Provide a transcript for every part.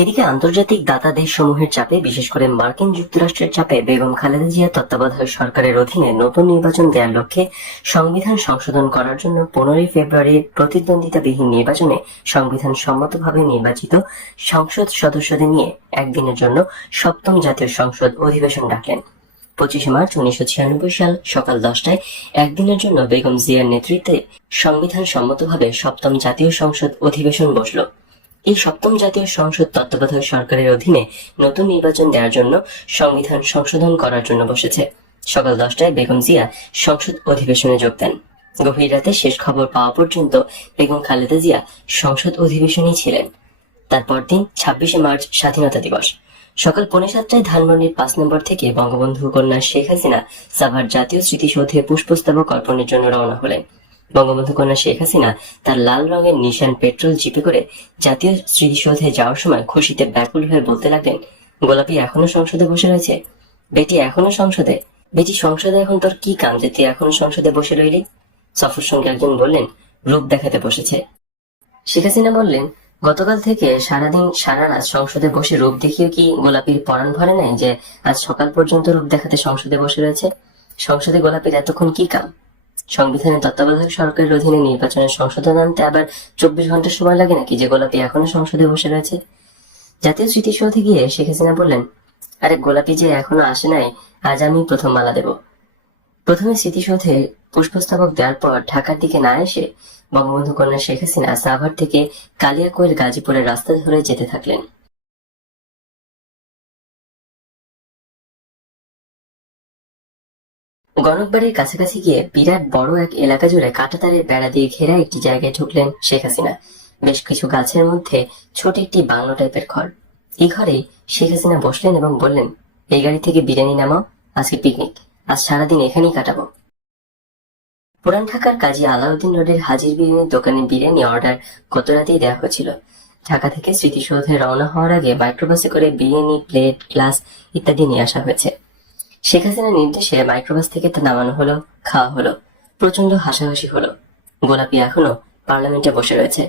এদিকে আন্তর্জাতিক দাতা দেশসমূহের চাপে, বিশেষ করে মার্কিন যুক্তরাষ্ট্রের চাপে বেগম খালেদা জিয়া তত্ত্বাবধায়ক সরকারের অধীনে নতুন নির্বাচন দেওয়ার লক্ষ্যে সংবিধান সংশোধন করার জন্য 15 ফেব্রুয়ারির প্রতিদ্বন্দ্বিতাবিহীন নির্বাচনে সংবিধান সম্মতভাবে নির্বাচিত সংসদ সদস্যদের নিয়ে একদিনের জন্য সপ্তম জাতীয় সংসদ অধিবেশন ডাকলেন। 25 মার্চ 1996 সাল সকাল 10টায় একদিনের জন্য বেগম জিয়ার নেতৃত্বে সংবিধান সম্মতভাবে সপ্তম জাতীয় সংসদ অধিবেশন বসল। এই সপ্তম জাতীয় সংসদ তত্ত্বাবধায়ক সরকারের অধীনে নতুন নির্বাচন দেওয়ার জন্য সংবিধান সংশোধন করার জন্য বসেছে। সকাল 10টায় বেগম জিয়া সংসদ অধিবেশনে যোগ দেন। গভীর রাতে শেষ খবর পাওয়া পর্যন্ত বেগম খালেদা জিয়া সংসদ অধিবেশনেই ছিলেন। তারপর দিন 26 মার্চ স্বাধীনতা দিবস। সকাল 6:45টায় ধানমন্ডির 5 নম্বর থেকে বঙ্গবন্ধু কন্যা শেখ হাসিনা সাভার জাতীয় স্মৃতিসৌধে পুষ্পস্তবক অর্পণের জন্য রওনা হলেন। বঙ্গবন্ধু কন্যা শেখ হাসিনা তার লাল রঙের নিশান পেট্রোল জিপে করে জাতীয় স্মৃতিসৌধে যাওয়ার সময় খুশিতে ব্যাকুল হয়ে বলতে লাগলেন, গোলাপি এখনো সংসদে বসে রয়েছে। বেটি এখনো সংসদে? বেটি সংসদে এখন তোর কি কাম যে তুই এখনো সংসদে বসে রইলি? সফর সঙ্গে একজন বললেন, রূপ দেখাতে বসেছে। শেখ হাসিনা বললেন, গতকাল থেকে সারাদিন সারা রাত সংসদে বসে রূপ দেখিয়ে কি গোলাপির পরাণ ভরে নাই যে আজ সকাল পর্যন্ত রূপ দেখাতে সংসদে বসে রয়েছে? সংসদে গোলাপির এতক্ষণ কি কাম? সংবিধানের তত্ত্বাবধায়ক সরকারের অধীনে নির্বাচনের সংশোধন আনতে আবার 24 ঘন্টা সময় লাগে নাকি যে গোলাপি এখনো সংসদে বসে রয়েছে? জাতীয় স্মৃতিসৌধে গিয়ে শেখ হাসিনা বললেন, আরে গোলাপি যে এখনো আসে নাই, আজ আমি প্রথম মালা দেব। প্রথমে স্মৃতিসৌধে পুষ্পস্তবক দেওয়ার পর ঢাকার দিকে না এসে বঙ্গবন্ধু কন্যা শেখ হাসিনা সাভার থেকে কালিয়াকৈর গাজীপুরের রাস্তা ধরে যেতে থাকলেন। গণকবাড়ির কাছাকাছি গিয়ে বিরাট বড় এক এলাকা জুড়ে কাঁটাতারের বেড়া দিয়ে ঘেরা একটি জায়গায় ঢুকলেন শেখ হাসিনা। বেশ কিছু গাছের মধ্যে ছোট একটি বাংলো টাইপের ঘর। এই ঘরে শেখ হাসিনা বসলেন এবং বললেন, এই গাড়ি থেকে বিরিয়ানি নামাও, আজকে পিকনিক, আজ সারাদিন এখানেই কাটাবো। পুরান ঢাকার কাজী আলাউদ্দিন রোডের হাজির বিরিয়ানির দোকানে বিরিয়ানি অর্ডার গত রাতেই দেওয়া হয়েছিল। ঢাকা থেকে স্মৃতিসৌধে রওনা হওয়ার আগে মাইক্রোবাসে করে বিরিয়ানি, প্লেট, গ্লাস ইত্যাদি নিয়ে আসা হয়েছে। শেখ হাসিনার নির্দেশে মাইক্রোবাস থেকে তা নামানো হলো, খাওয়া হলো, প্রচন্ড হাসাহাসি হলো। গোলাপি এখনো পার্লামেন্টে বসে রয়েছে।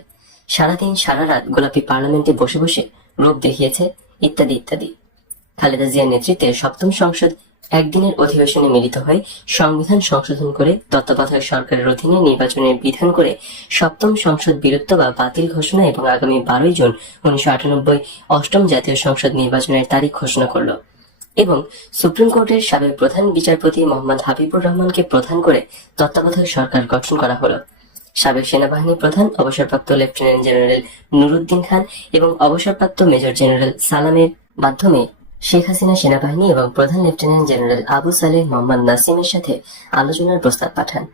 সারাদিন সারা রাত গোলাপি পার্লামেন্টে বসে বসে রূপ দেখিয়েছে, ইত্যাদি ইত্যাদি। খালেদা জিয়ার নেতৃত্বে সপ্তম সংসদ একদিনের অধিবেশনে মিলিত হয়ে সংবিধান সংশোধন করে তত্ত্বাবধায়ক সরকারের অধীনে নির্বাচনের বিধান করে সপ্তম সংসদ বিলুপ্ত বা বাতিল ঘোষণা এবং আগামী 12 জুন 1998 অষ্টম জাতীয় সংসদ নির্বাচনের তারিখ ঘোষণা করল এবং সুপ্রিম কোর্টের সাবেক প্রধান বিচারপতি মোহাম্মদ হাবিবুর রহমানকে প্রধান করে তত্ত্বাবধায়ক সরকার গঠন করা হলো। সাবেক সেনাবাহিনী প্রধান অবসরপ্রাপ্ত লেফটেন্যান্ট জেনারেল নুরুদ্দিন খান এবং অবসরপ্রাপ্ত মেজর জেনারেল সালামের মাধ্যমে শেখ হাসিনা সেনাবাহিনী এবং প্রধান লেফটেন্যান্ট জেনারেল আবু সালেহ মোহাম্মদ নাসিমের সাথে আলোচনার প্রস্তাব পাঠান।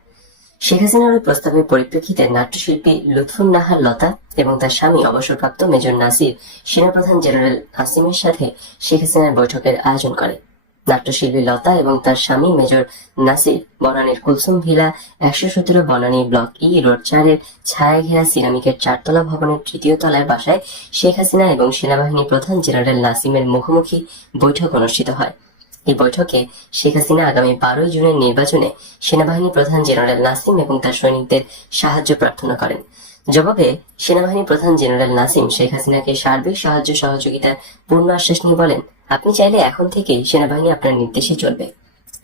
শেখ হাসিনার ওই প্রস্তাবের পরিপ্রেক্ষিতে নাট্যশিল্পী লুৎফুন নাহার লতা এবং তার স্বামী অবসরপ্রাপ্ত মেজর নাসির সেনাপ্রধান জেনারেল নাসিমের সাথে শেখ হাসিনার বৈঠকের আয়োজন করে। নাট্যশিল্পী লতা এবং তার স্বামী মেজর নাসির বনানীর Kulsum villa 117 Banani block E road 4-এর ছায়া ঘেরা সিরামিকের 4তলা ভবনের 3য় তলার বাসায় শেখ হাসিনা এবং সেনাবাহিনী প্রধান জেনারেল নাসিমের মুখোমুখি বৈঠক অনুষ্ঠিত হয়। এই বৈঠকে শেখ হাসিনা আগামী 12 জুনের নির্বাচনে সেনাবাহিনী প্রধান জেনারেল নাসিম এবং তার সৈনিকদের সাহায্য প্রার্থনা করেন। জবাবে সেনাবাহিনী প্রধান জেনারেল নাসিম শেখ হাসিনাকে সার্বিক সাহায্য সহযোগিতার পূর্ণ আশ্বাস নিয়ে বলেন, আপনি চাইলে এখন থেকেই সেনাবাহিনী আপনার নির্দেশে চলবে।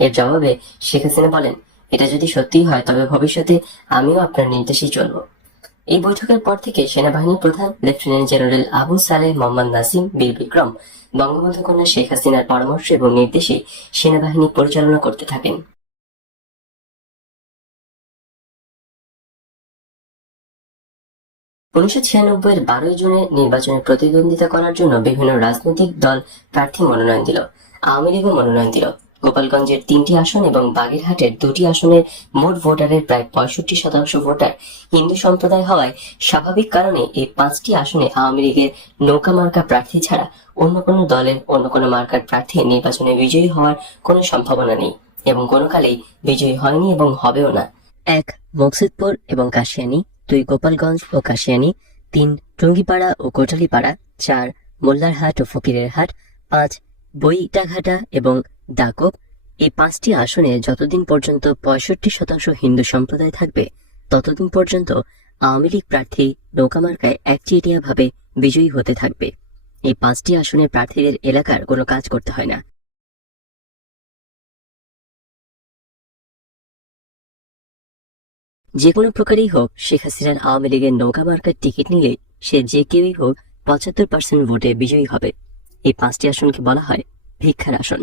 এর জবাবে শেখ হাসিনা বলেন, এটা যদি সত্যিই হয় তবে ভবিষ্যতে আমিও আপনার নির্দেশেই চলব। এই বৈঠকের পর থেকে সেনাবাহিনী প্রধান লেফটেন্যান্ট জেনারেল আবু সালেহ মোহাম্মদ নাসিম বীর বিক্রম বঙ্গবন্ধু কন্যা শেখ হাসিনার পরামর্শ এবং নির্দেশে সেনাবাহিনী পরিচালনা করতে থাকেন। 1996-এর 12 জুনে নির্বাচনে প্রতিদ্বন্দ্বিতা করার জন্য বিভিন্ন রাজনৈতিক দল প্রার্থী মনোনয়ন দিল। আওয়ামী লীগও মনোনয়ন দিল। গোপালগঞ্জের 3টি আসন এবং বাগেরহাটের 2টি আসনের মোট ভোটারের প্রায় 65% ভোটার হিন্দু সম্প্রদায় হওয়ায় স্বাভাবিক কারণে এই 5টি আসনে আওয়ামী লীগের নৌকা মার্কা প্রার্থী ছাড়া অন্য কোনো দলের অন্য কোনো মার্কার প্রার্থী নির্বাচনে বিজয়ী হওয়ার কোনো সম্ভাবনা নেই এবং কোনো কালেই বিজয়ী হয়নি এবং হবেও না। 1 মকসুদপুর এবং কাশিয়ানী, 2 গোপালগঞ্জ ও কাশিয়ানী, 3 টুঙ্গিপাড়া ও কোটালীপাড়া, 4 মোল্লারহাট ও ফকিরের হাট, 5 বইটাঘাটা এবং ডাকব। এই 5টি আসনে যতদিন পর্যন্ত 65% হিন্দু সম্প্রদায় থাকবে ততদিন পর্যন্ত আওয়ামী লীগ প্রার্থী নৌকা মার্কায় একচেটিয়া ভাবে বিজয়ী হতে থাকবে। এই 5টি আসনের প্রার্থীদের এলাকার কোনো কাজ করতে হয় না। যে কোনো প্রকারই হোক, শেখ হাসিনার আওয়ামী লীগের নৌকা মার্কার টিকিট নিলে সে যে কেউই হোক 75% ভোটে বিজয়ী হবে। এই 5টি আসনকে বলা হয় ভিক্ষার আসন।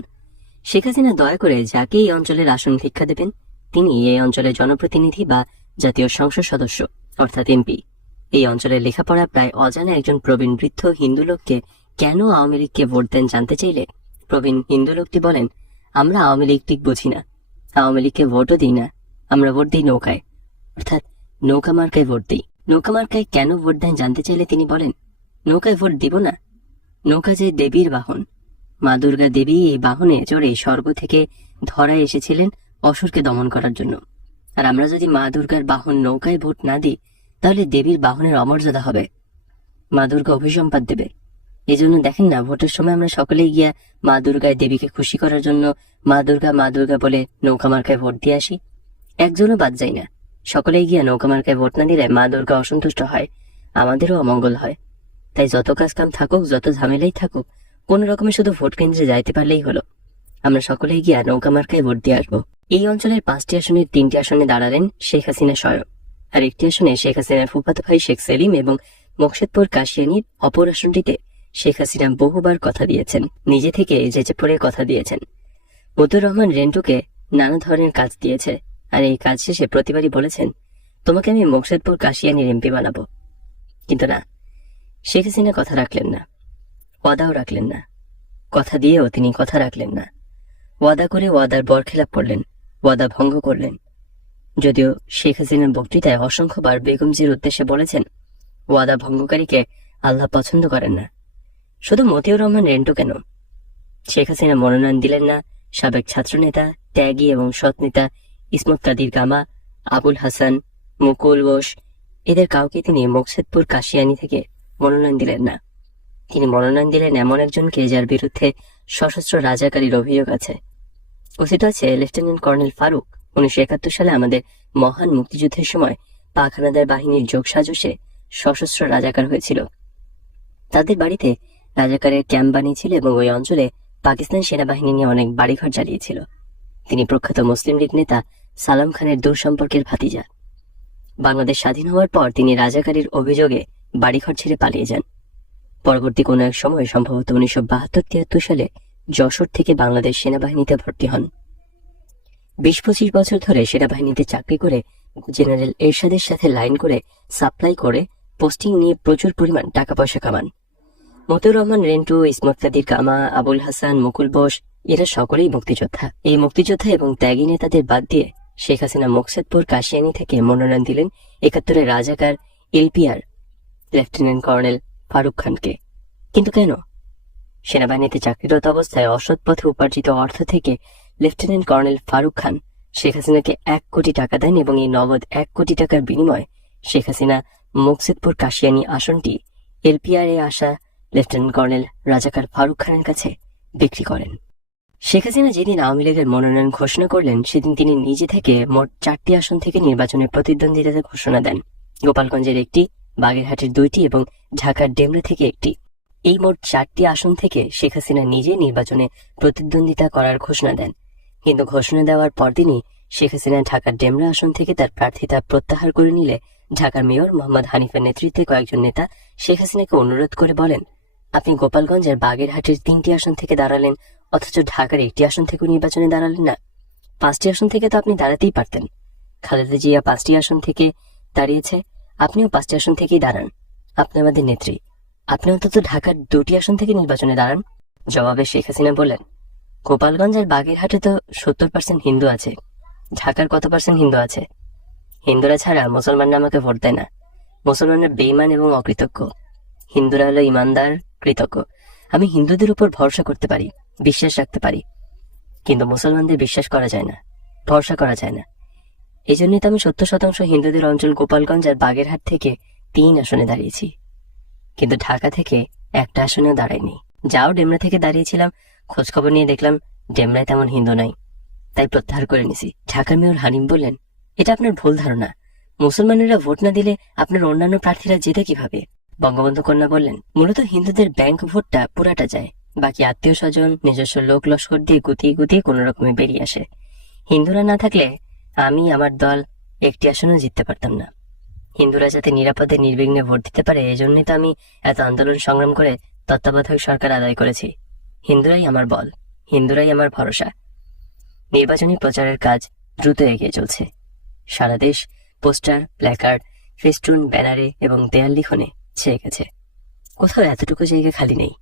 শেখ হাসিনা দয়া করে যাকে এই অঞ্চলের আসন ভিক্ষা দেবেন, তিনি এই অঞ্চলের জনপ্রতিনিধি বা জাতীয় সংসদ সদস্য অর্থাৎ এমপি। এই অঞ্চলের লেখাপড়া প্রায় অজানা একজন প্রবীণ বৃদ্ধ হিন্দু লোককে কেন আওয়ামী লীগকে ভোট দেন জানতে চাইলে প্রবীণ হিন্দু লোকটি বলেন, আমরা আওয়ামী লীগ ঠিক বুঝি না, আওয়ামী লীগকে ভোটও দিই না, আমরা ভোট দিই নৌকায়, অর্থাৎ নৌকা মার্কায় ভোট দিই। নৌকা মার্কায় কেন ভোট দেন জানতে চাইলে তিনি বলেন, নৌকায় ভোট দিব না, নৌকা যে দেবীর বাহন, মা দুর্গা দেবী এই বাহনে চড়ে স্বর্গ থেকে ধরায় এসেছিলেন অসুরকে দমন করার জন্য। আর আমরা যদি মা দুর্গার বাহন নৌকায় ভোট না দিই, তাহলে দেবীর বাহনের অমর্যাদা হবে, মা দুর্গা অভিসম্পাত দেবে। এই জন্য দেখেন না, ভোটের সময় আমরা সকলেই গিয়া মা দুর্গায় দেবীকে খুশি করার জন্য মা দুর্গা বলে নৌকা মার্কায় ভোট দিয়ে আসি। একজনও বাদ যায় না, সকলেই গিয়া নৌকা মার্কায় ভোট না দিলে মা দুর্গা অসন্তুষ্ট হয়, আমাদেরও অমঙ্গল হয়। তাই যত কাজ কাম থাকুক, যত ঝামেলাই থাকুক, কোন রকমে শুধু ভোট কেন্দ্রে যাইতে পারলেই হলো। আমরা সকলেই গিয়া নৌকা মার্কায় ভোট দিয়ে আসবো। এই অঞ্চলের 5টি আসনের 3টি আসনে দাঁড়ালেন শেখ হাসিনা স্বয়ং, আর একটি আসনে শেখ হাসিনার ফুফাতো ভাই শেখ সেলিম এবং মোকশেদপুর কাশিয়ানীর অপর আসনটিতে শেখ হাসিনা বহুবার কথা দিয়েছেন, নিজে থেকে যেচে পড়ে কথা দিয়েছেন। মতিউর রহমান রেন্টুকে নানা ধরনের কাজ দিয়েছে, আর এই কাজ শেষে প্রতিবারই বলেছেন, তোমাকে আমি মোকশেদপুর কাশিয়ানীর এমপি বানাবো। কিন্তু না, শেখ হাসিনা কথা রাখলেন না, ওয়াদাও রাখলেন না। কথা দিয়েও তিনি কথা রাখলেন না। ওয়াদা করে ওয়াদার বরখেলাপ করলেন, ওয়াদা ভঙ্গ করলেন। যদিও শেখ হাসিনার বক্তৃতায় অসংখ্যবার বেগমজির উদ্দেশ্যে বলেছেন, ওয়াদা ভঙ্গকারীকে আল্লাহ পছন্দ করেন না। শুধু মতিউর রহমান রেন্টু কেন, শেখ হাসিনা মনোনয়ন দিলেন না সাবেক ছাত্রনেতা, ত্যাগী এবং সৎ নেতা ইসমত কাদির গামা, আবুল হাসান, মুকুল বোস, এদের কাউকে তিনি মোকশেদপুর কাশিয়ানী থেকে মনোনয়ন দিলেন না। তিনি মনোনয়ন দিলেন এমন একজনকে যার বিরুদ্ধে সশস্ত্র রাজাকারীর অভিযোগ আছে। কথিত আছে লেফটেন্যান্ট কর্নেল ফারুক 1971 সালে আমাদের মহান মুক্তিযুদ্ধের সময় পাক হানাদার বাহিনীর যোগসাজশে সশস্ত্র রাজাকার হয়েছিল। তাদের বাড়িতে রাজাকারের ক্যাম্প বানিয়েছিল এবং ওই অঞ্চলে পাকিস্তান সেনাবাহিনী নিয়ে অনেক বাড়িঘর জ্বালিয়েছিল। তিনি প্রখ্যাত মুসলিম লীগ নেতা সালাম খানের দূর সম্পর্কের ভাতিজা। বাংলাদেশ স্বাধীন হওয়ার পর তিনি রাজাকারীর অভিযোগে বাড়িঘর ছেড়ে পালিয়ে যান। পরবর্তী কোনো এক সময়, সম্ভবত 1972-73 সালে যশোর থেকে বাংলাদেশ সেনাবাহিনীতে ভর্তি হন। 20-25 বছর ধরে সেনাবাহিনীতে চাকরি করে জেনারেল এরশাদের সাথে লাইন করে সাপ্লাই করে পোস্টিং নিয়ে প্রচুর পরিমাণ টাকা পয়সা কামান। মতিউর রহমান রেন্টু, ইসমত কাদির গামা, আবুল হাসান, মুকুল বোস এরা সকলেই মুক্তিযোদ্ধা। এই মুক্তিযোদ্ধা এবং ত্যাগী নেতাদের বাদ দিয়ে শেখ হাসিনা মোকশেদপুর কাশিয়ানী থেকে মনোনয়ন দিলেন 71-এর রাজাকার এলপিআর লেফটেন্যান্ট কর্নেল ফারুক খানকে। কিন্তু কেন? সেনাবাহিনীতে চাকরিরত অবস্থায় অসৎ পথে উপার্জিত অর্থ থেকে লেফটেন্যান্ট কর্নেল ফারুক খান শেখ হাসিনাকে 1 কোটি টাকা দেন এবং এই নগদ 1 কোটি টাকার বিনিময়ে শেখ হাসিনা মোকশেদপুর কাশিয়ানী আসনটি এলপিআর এ আসা লেফটেন্যান্ট কর্নেল রাজাকার ফারুক খানের কাছে বিক্রি করেন। শেখ হাসিনা যেদিন আওয়ামী লীগের মনোনয়ন ঘোষণা করলেন, সেদিন তিনি নিজে থেকে মোট 4টি আসন থেকে নির্বাচনে প্রতিদ্বন্দ্বিতার ঘোষণা দেন। গোপালগঞ্জের 1টি, বাগেরহাটের 2টি এবং ঢাকার ডেমরা থেকে 1টি। এই মোট 4টি আসন থেকে শেখ হাসিনা নিজে নির্বাচনে প্রতিদ্বন্দ্বিতা করার ঘোষণা দেন। কিন্তু ঘোষণা দেওয়ার পরদিনই শেখ হাসিনা ঢাকার ডেমরা আসন থেকে তার প্রার্থিতা প্রত্যাহার করে নিলে ঢাকার মেয়র মোহাম্মদ হানিফের নেতৃত্বে কয়েকজন নেতা শেখ হাসিনাকে অনুরোধ করে বলেন, আপনি গোপালগঞ্জের বাগেরহাটের 3টি আসন থেকে দাঁড়ালেন, অথচ ঢাকার 1টি আসন থেকে নির্বাচনে দাঁড়ালেন না। 5টি আসন থেকে তো আপনি দাঁড়াতেই পারতেন। খালেদা জিয়া 5টি আসন থেকে দাঁড়িয়েছে, আপনিও 5টি আসন থেকেই দাঁড়ান। আপনি আমাদের নেত্রী, আপনি অন্তত ঢাকার 2টি আসন থেকে নির্বাচনে দাঁড়ান। জবাবে শেখ হাসিনা বললেন, গোপালগঞ্জ আর বাগেরহাটে তো 70% হিন্দু আছে, ঢাকার কত % হিন্দু আছে? হিন্দুরা ছাড়া মুসলমানরা আমাকে ভোট দেয় না। মুসলমানরা বেঈমান এবং অকৃতজ্ঞ, হিন্দুরা হলো ইমানদার, কৃতজ্ঞ। আমি হিন্দুদের উপর ভরসা করতে পারি, বিশ্বাস রাখতে পারি, কিন্তু মুসলমানদের বিশ্বাস করা যায় না, ভরসা করা যায় না। এই জন্যই তো আমি 70% হিন্দুদের অঞ্চল গোপালগঞ্জ আর বাগেরহাট থেকে 3 আসনে দাঁড়িয়েছি, কিন্তু ঢাকা থেকে 1টা আসনেও দাঁড়াইনি। যাও ডেমরা থেকে দাঁড়িয়েছিলাম, খোঁজখবর নিয়ে দেখলাম ডেমরায় তেমন হিন্দু নাই, তাই প্রত্যাহার করে নিছি। ঢাকার মেয়র হানিফ বললেন, এটা আপনার ভুল ধারণা। মুসলমানেরা ভোট না দিলে আপনার অন্যান্য প্রার্থীরা জেতে কিভাবে? বঙ্গবন্ধু কন্যা বললেন, মূলত হিন্দুদের ব্যাংক ভোটটা পুরাটা যায়, বাকি আত্মীয় স্বজন নিজস্ব লোক লস্কর দিয়ে গুতিয়ে গুতিয়ে কোনো রকমে বেরিয়ে আসে। হিন্দুরা না থাকলে আমি আমার দল একটি আসনও জিততে পারতাম না। হিন্দুরা যাতে নিরাপদে নির্বিঘ্নে ভোট দিতে পারে, এজন্যই তো আমি এত আন্দোলন সংগ্রাম করে তত্ত্বাবধায়ক সরকার আদায় করেছি। হিন্দুরাই আমার বল, হিন্দুরাই আমার ভরসা। নির্বাচনী প্রচারের কাজ দ্রুত এগিয়ে চলছে। সারা দেশ পোস্টার, প্ল্যাকার্ড, ফেস্টুন, ব্যানারে এবং দেয়াল লিখনে ছেয়ে গেছে। কোথাও এতটুকু জায়গা খালি নেই।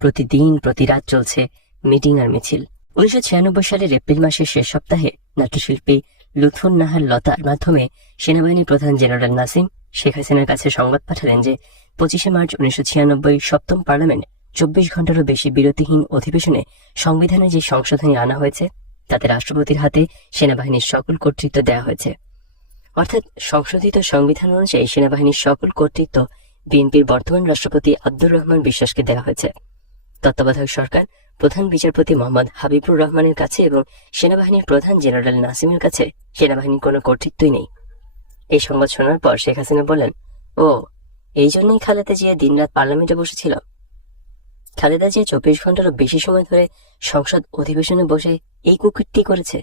প্রতিদিন প্রতি রাত চলছে মিটিং আর মিছিল। 1996 সালের এপ্রিল মাসের শেষ সপ্তাহে নাট্যশিল্পী লুৎফুন নাহার লতার মাধ্যমে সেনাবাহিনী প্রধান জেনারেল নাসিম শেখ হাসিনার কাছে সংবাদ পাঠালেন যে 25 মার্চ 1996 সপ্তম পার্লামেন্ট 24 ঘন্টারও বেশি বিরতিহীন অধিবেশনে সংবিধানে যে সংশোধনী আনা হয়েছে তাতে রাষ্ট্রপতির হাতে সেনাবাহিনীর সকল কর্তৃত্ব দেওয়া হয়েছে। অর্থাৎ সংশোধিত সংবিধান অনুযায়ী সেনাবাহিনীর সকল কর্তৃত্ব বিএনপির বর্তমান রাষ্ট্রপতি আব্দুর রহমান বিশ্বাসকে দেওয়া হয়েছে। তত্ত্বাবধায়ক সরকার প্রধান বিচারপতি মোহাম্মদ হাবিবুর রহমানের কাছে এবং সেনাবাহিনীর প্রধান জেনারেল নাসিমের কাছে সেনাবাহিনীর কোনো কর্তৃত্বই নেই। এই সংবাদ শোনার পর শেখ হাসিনা বললেন, ও এই জন্যই খালেদা জিয়া দিনরাত পার্লামেন্টে বসেছিল। খালেদা জিয়া 24 ঘন্টারও বেশি সময় ধরে সংসদ অধিবেশনে বসে এই কুকীর্তি করেছে।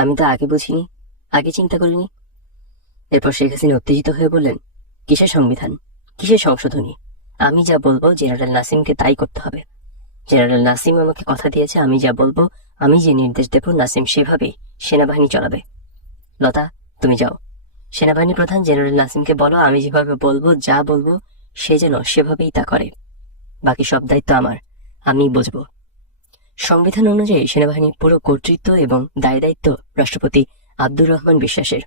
আমি তো আগে বুঝিনি, আগে চিন্তা করিনি। এরপর শেখ হাসিনা উত্তেজিত হয়ে বললেন, কিসের সংবিধান, কিসের সংশোধনী? আমি যা বলবো জেনারেল নাসিমকে তাই করতে হবে। জেনারেল নাসিম আমাকে কথা দিয়েছে, আমি যা বলবো, আমি যে নির্দেশ দেব নাসিম সেভাবেই সেনাবাহিনী চালাবে। লতা, তুমি যাও, সেনাবাহিনী প্রধান জেনারেল নাসিমকে বলো আমি যেভাবে বলবো, যা বলবো সে যেন সেভাবেই তা করে। বাকি সব দায়িত্ব আমার, আমি বুঝবো। সংবিধান অনুযায়ী সেনাবাহিনীর পুরো কর্তৃত্ব এবং দায় দায়িত্ব রাষ্ট্রপতি আব্দুর রহমান বিশ্বাসের।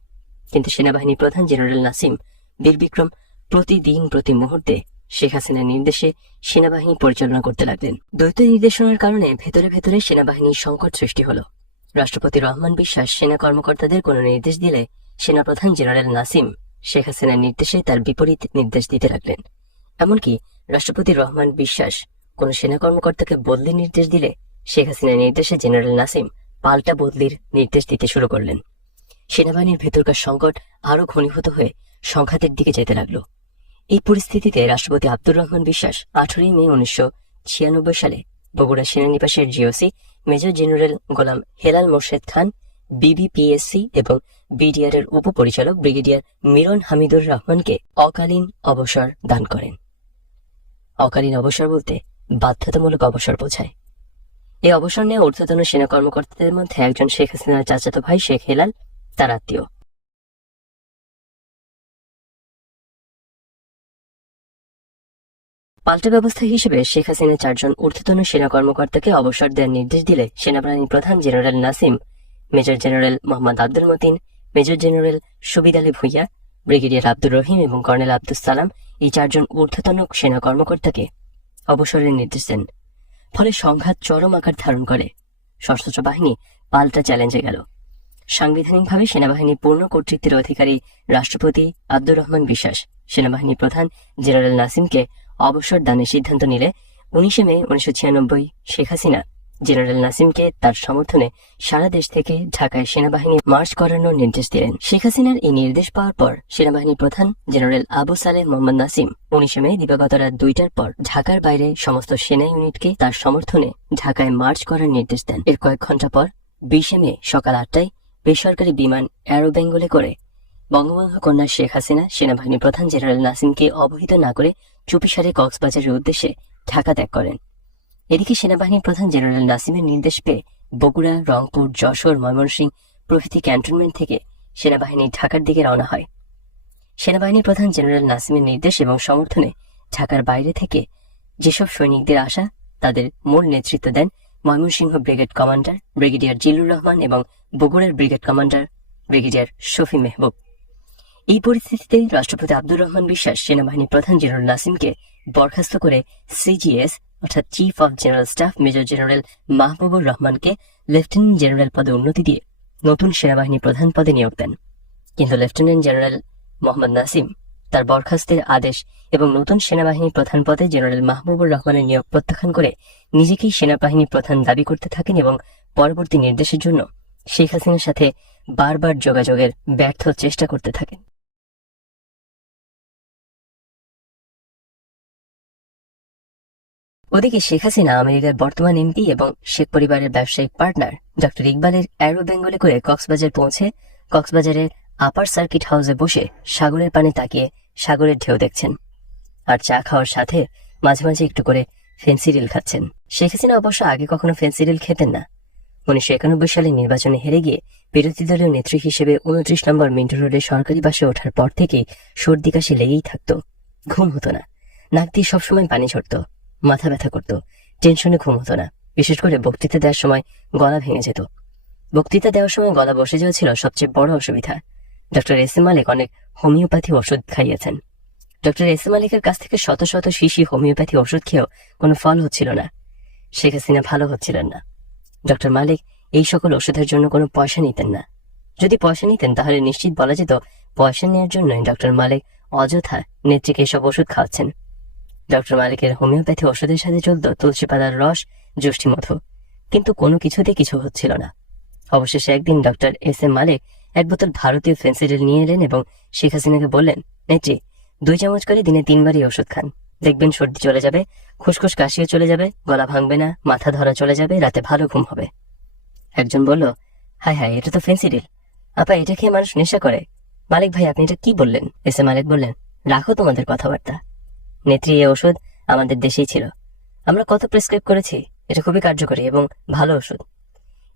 কিন্তু সেনাবাহিনী প্রধান জেনারেল নাসিম বীরবিক্রম প্রতিদিন প্রতি মুহূর্তে শেখ হাসিনার নির্দেশে সেনাবাহিনী পরিচালনা করতে লাগলেন। দ্বৈত নির্দেশনার কারণে ভেতরে ভেতরে সেনাবাহিনীর সংকট সৃষ্টি হলো। রাষ্ট্রপতি রহমান বিশ্বাস সেনা কর্মকর্তাদের কোনো নির্দেশ দিলে সেনাপ্রধান জেনারেল নাসিম শেখ হাসিনার নির্দেশে তার বিপরীত নির্দেশ দিতে লাগলেন। এমনকি রাষ্ট্রপতি রহমান বিশ্বাস কোনো সেনা কর্মকর্তাকে বদলির নির্দেশ দিলে শেখ হাসিনার নির্দেশে জেনারেল নাসিম পাল্টা বদলির নির্দেশ দিতে শুরু করলেন। সেনাবাহিনীর ভেতরকার সংকট আরো ঘনীভূত হয়ে সংঘাতের দিকে যেতে লাগলো। এই পরিস্থিতিতে রাষ্ট্রপতি আব্দুর রহমান বিশ্বাস 18 মে 1996 সালে বগুড়া সেনানিবাসের জিওসি মেজর জেনারেল গোলাম হেলাল মোর্শেদ খান, বিবিপিএসসি এবং বিডিআর এর উপপরিচালক ব্রিগেডিয়ার মিরন হামিদুর রহমানকে অকালীন অবসর দান করেন। অকালীন অবসর বলতে বাধ্যতামূলক অবসর বোঝায়। এই অবসর নেওয়া ঊর্ধ্বতন সেনা কর্মকর্তাদের মধ্যে একজন শেখ হাসিনার চাচাতো ভাই শেখ হেলাল, তার আত্মীয়। পাল্টা ব্যবস্থা হিসেবে শেখ হাসিনা 4 জন ঊর্ধ্বতন সেনা কর্মকর্তাকে অবসর দেওয়ার নির্দেশ দিলে সেনাবাহিনী প্রধান general Nasim, major general Mohammad Abdul Matin, major general Subid Ali Bhuiyan, brigadier Abdur Rahim এবং কর্নেল আব্দুস সালাম এই 4 জন ঊর্ধ্বতন সেনা কর্মকর্তাকে অবসরের নির্দেশ দেন। ফলে সংঘাত চরম আকার ধারণ করে। সশস্ত্র বাহিনী পাল্টা চ্যালেঞ্জে গেল। সাংবিধানিকভাবে সেনাবাহিনী পূর্ণ কর্তৃত্বের অধিকারী রাষ্ট্রপতি আব্দুর রহমান বিশ্বাস সেনাবাহিনী প্রধান জেনারেল নাসিমকে অবসর দানের সিদ্ধান্ত নিলে 19 মে 1996 শেখ হাসিনা জেনারেল নাসিমকে তার সমর্থনে সারা দেশ থেকে ঢাকায় সেনাবাহিনী মার্চ করানোর নির্দেশ দিলেন। শেখ হাসিনার এই নির্দেশ পাওয়ার পর সেনাবাহিনী প্রধান জেনারেল আবু সালেহ মোহাম্মদ নাসিম 19 মে দিবাগত রাত 2টার পর ঢাকার বাইরে সমস্ত সেনা ইউনিটকে তার সমর্থনে ঢাকায় মার্চ করার নির্দেশ দেন। এর কয়েক ঘন্টা পর 20 মে সকাল 8টায় বেসরকারি বিমান অ্যারো বেঙ্গলে করে বঙ্গবন্ধু কন্যা শেখ হাসিনা সেনাবাহিনী প্রধান জেনারেল নাসিমকে অবহিত না করে চুপিসারে কক্সবাজারের উদ্দেশ্যে ঢাকা ত্যাগ করেন। এদিকে সেনাবাহিনী প্রধান জেনারেল নাসিমের নির্দেশ পেয়ে বগুড়া, রংপুর, যশোর, ময়মনসিংহ প্রভৃতি ক্যান্টনমেন্ট থেকে সেনাবাহিনী ঢাকার দিকে রওনা হয়। সেনাবাহিনী প্রধান জেনারেল নাসিমের নির্দেশ এবং সমর্থনে ঢাকার বাইরে থেকে যেসব সৈনিকদের আসা তাদের মূল নেতৃত্ব দেন Mymensingh brigade commander brigadier Zillur Rahman এবং বগুড়ার brigade commander brigadier Shafi Mehboob. এই পরিস্থিতিতে রাষ্ট্রপতি আব্দুর রহমান বিশ্বাস সেনাবাহিনী প্রধান জেনারেল নাসিমকে বরখাস্ত করে সিজিএস অর্থাৎ chief of general staff major general Mahbubur রহমানকে লেফটেন্যান্ট জেনারেল পদে উন্নতি দিয়ে নতুন সেনাবাহিনী প্রধান পদে নিয়োগ দেন। কিন্তু লেফটেন্যান্ট জেনারেল মোহাম্মদ নাসিম তার বরখাস্তের আদেশ এবং নতুন সেনাবাহিনী প্রধান পদে জেনারেল মাহবুবুর রহমানের নিয়োগ প্রত্যাখ্যান করে নিজেকেই সেনাবাহিনী প্রধান দাবি করতে থাকেন এবং পরবর্তী নির্দেশের জন্য শেখ হাসিনার সাথে বারবার যোগাযোগের ব্যর্থ চেষ্টা করতে থাকেন। ওদিকে শেখ হাসিনা আমেরিকার বর্তমান এমপি এবং শেখ পরিবারের ব্যবসায়িক পার্টনার ডক্টর ইকবালের অ্যারো বেঙ্গলে করে কক্সবাজার পৌঁছে কক্সবাজারের আপার সার্কিট হাউসে বসে সাগরের পানে তাকিয়ে সাগরের ঢেউ দেখছেন আর চা খাওয়ার সাথে মাঝে মাঝে একটু করে ফেন্সিডিল খাচ্ছেন। শেখ হাসিনা অবশ্য আগে কখনো ফেন্সিডিল খেতেন না। 1991 সালে নির্বাচনে হেরে গিয়ে বিরোধী দলীয় নেত্রী হিসেবে 29 নম্বর মিন্টো রোডে সরকারি বাসে ওঠার পর থেকেই সর্দি কাশি লেগেই থাকতো। ঘুম হতো না, নাক দিয়ে সবসময় পানি ঝরত, মাথা ব্যথা করত, টেনশনে ঘুম হতো না। বিশেষ করে বক্তৃতা দেওয়ার সময় গলা ভেঙে যেত। বক্তৃতা দেওয়ার সময় গলা বসে যাওয়া ছিল সবচেয়ে বড় অসুবিধা। ডক্টর এস এ মালিক অনেক হোমিওপ্যাথি ওষুধ খাইয়েছেন। ডক্টর এস এ মালিকের কাছ থেকে শত শত শিশি হোমিওপ্যাথি ওষুধ খেয়েও কোনো ফল হচ্ছিল না। শেখ হাসিনা ভালো হচ্ছিলেন না। ডক্টর মালিক এই সকল ওষুধের জন্য কোনো পয়সা নিতেন না। যদি পয়সা নিতেন তাহলে নিশ্চিত বলা যেত পয়সা নেওয়ার জন্যই ডক্টর মালিক অযথা নেত্রীকে এসব ওষুধ খাওয়াচ্ছেন। ডক্টর মালিকের হোমিওপ্যাথি ওষুধের সাথে চলত তুলসী পাতার রস, যষ্টি মধু, কিন্তু কোনো কিছুতে কিছু হচ্ছিল না। অবশেষে একদিন ডক্টর এস এম মালিক এক বোতল ভারতীয় ফেন্সিডিল নিয়ে এলেন এবং শেখ হাসিনাকে বললেন, নেত্রী 2 চামচ করে দিনে 3 বারই ওষুধ খান, দেখবেন সর্দি চলে যাবে, খুসখুস কাশিও চলে যাবে, গলা ভাঙবে না, মাথা ধরা চলে যাবে, রাতে ভালো ঘুম হবে। একজন বলল, হায় হায়, এটা তো ফেন্সিডিল, আপা এটা খেয়ে মানুষ নেশা করে। মালিক ভাই আপনি এটা কি বললেন? এস এ মালিক বললেন, রাখো তোমাদের কথাবার্তা, নেত্রী এই ওষুধ আমাদের দেশেই ছিল, আমরা কত প্রেসক্রাইব করেছি, এটা খুবই কার্যকরী এবং ভালো ওষুধ।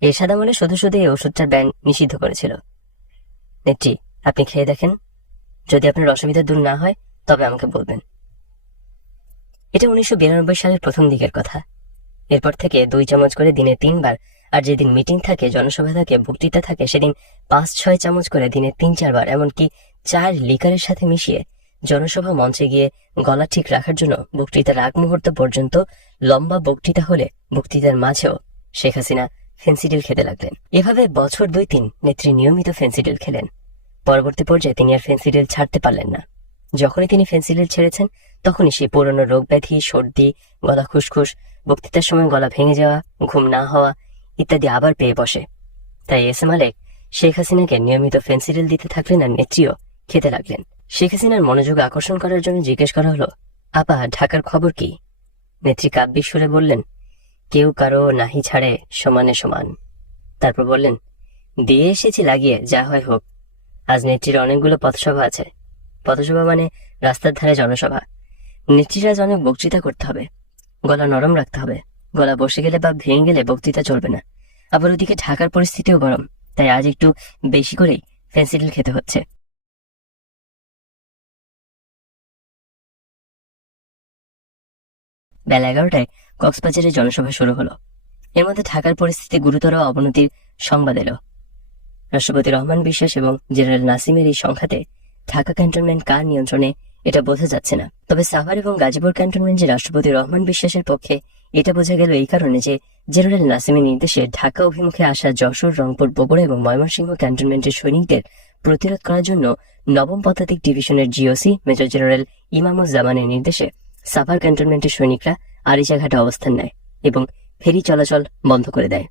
এরশাদ আমলে শুধু শুধু এই ওষুধটার ব্যান নিষিদ্ধ করেছিল। নেত্রী আপনি খেয়ে দেখেন, যদি আপনার অসুবিধা দূর না হয় তবে আমাকে বলবেন। এটা 1992 সালের প্রথম দিকের কথা। এরপর থেকে 2 চামচ করে দিনে 3 বার, আর যেদিন মিটিং থাকে, জনসভা থাকে, বক্তৃতা থাকে, সেদিন 5-6 চামচ করে দিনে 3-4 বার, এমনকি 4 লিকারের সাথে মিশিয়ে জনসভা মঞ্চে গিয়ে গলা ঠিক রাখার জন্য বক্তৃতার আগ মুহূর্ত পর্যন্ত লম্বা বক্তৃতা হলে বক্তৃতার মাঝেও শেখ হাসিনা ফেন্সিডিল খেতে লাগলেন। এভাবে বছর 2-3 নেত্রী নিয়মিত ফেন্সিডিল খেলেন। পরবর্তী পর্যায়ে তিনি আর ফেন্সিডিল ছাড়তে পারলেন না। যখনই তিনি ফেন্সিডিল ছেড়েছেন তখনই সেই পুরনো রোগ ব্যাধি, সর্দি, গলা খুসখুস, বক্তৃতার সময় গলা ভেঙে যাওয়া, ঘুম না হওয়া ইত্যাদি আবার পেয়ে বসে। তাই এস এ মালিক শেখ হাসিনাকে নিয়মিত ফেন্সিডিল দিতে থাকলেন আর নেত্রীও খেতে লাগলেন। শেখ হাসিনার মনোযোগ আকর্ষণ করার জন্য জিজ্ঞেস করা হলো, আপা ঢাকার খবর কি? নেত্রী কাব্যিক সুরে বললেন, কেউ কারো নাহি ছাড়ে সমানে সমান। তারপর বললেন, দিয়ে এসেছি লাগিয়ে, যা হয় হোক। আজ নেত্রীর অনেকগুলো পথসভা আছে। পথসভা মানে রাস্তার ধারে জনসভা। নেত্রীর আজ অনেক বক্তৃতা করতে হবে, গলা নরম রাখতে হবে। গলা বসে গেলে বা ভেঙে গেলে বক্তৃতা চলবে না। আবার ওদিকে ঢাকার পরিস্থিতিও গরম, তাই আজ একটু বেশি করেই ফেন্সিডিল খেতে হচ্ছে। বেলা 11টায় কক্সবাজারে জনসভা শুরু হলো। এর মধ্যে ঢাকার পরিস্থিতি গুরুতর অবনতির সংবাদ এলো। রাষ্ট্রপতি রহমান বিশ্বাস এবং জেনারেল নাসিমের এই সংঘাতে ঢাকা ক্যান্টনমেন্ট কার নিয়ন্ত্রণে এটা বোঝা যাচ্ছে না। তবে সাভার এবং গাজীপুর ক্যান্টনমেন্ট যে রাষ্ট্রপতি রহমান বিশ্বাসের পক্ষে এটা বোঝা গেল এই কারণে যে জেনারেল নাসিমের নির্দেশে ঢাকা অভিমুখে আসা যশোর, রংপুর, বগুড়া এবং ময়মনসিংহ ক্যান্টনমেন্টের সৈনিকদের প্রতিরোধ করার জন্য 9ম পদাতিক ডিভিশনের জিওসি মেজর জেনারেল ইমামুজ্জামানের নির্দেশে সাভার ক্যান্টনমেন্টের সৈনিকরা আরিচাঘাটে অবস্থান নেয় এবং ফেরি চলাচল বন্ধ করে দেয়।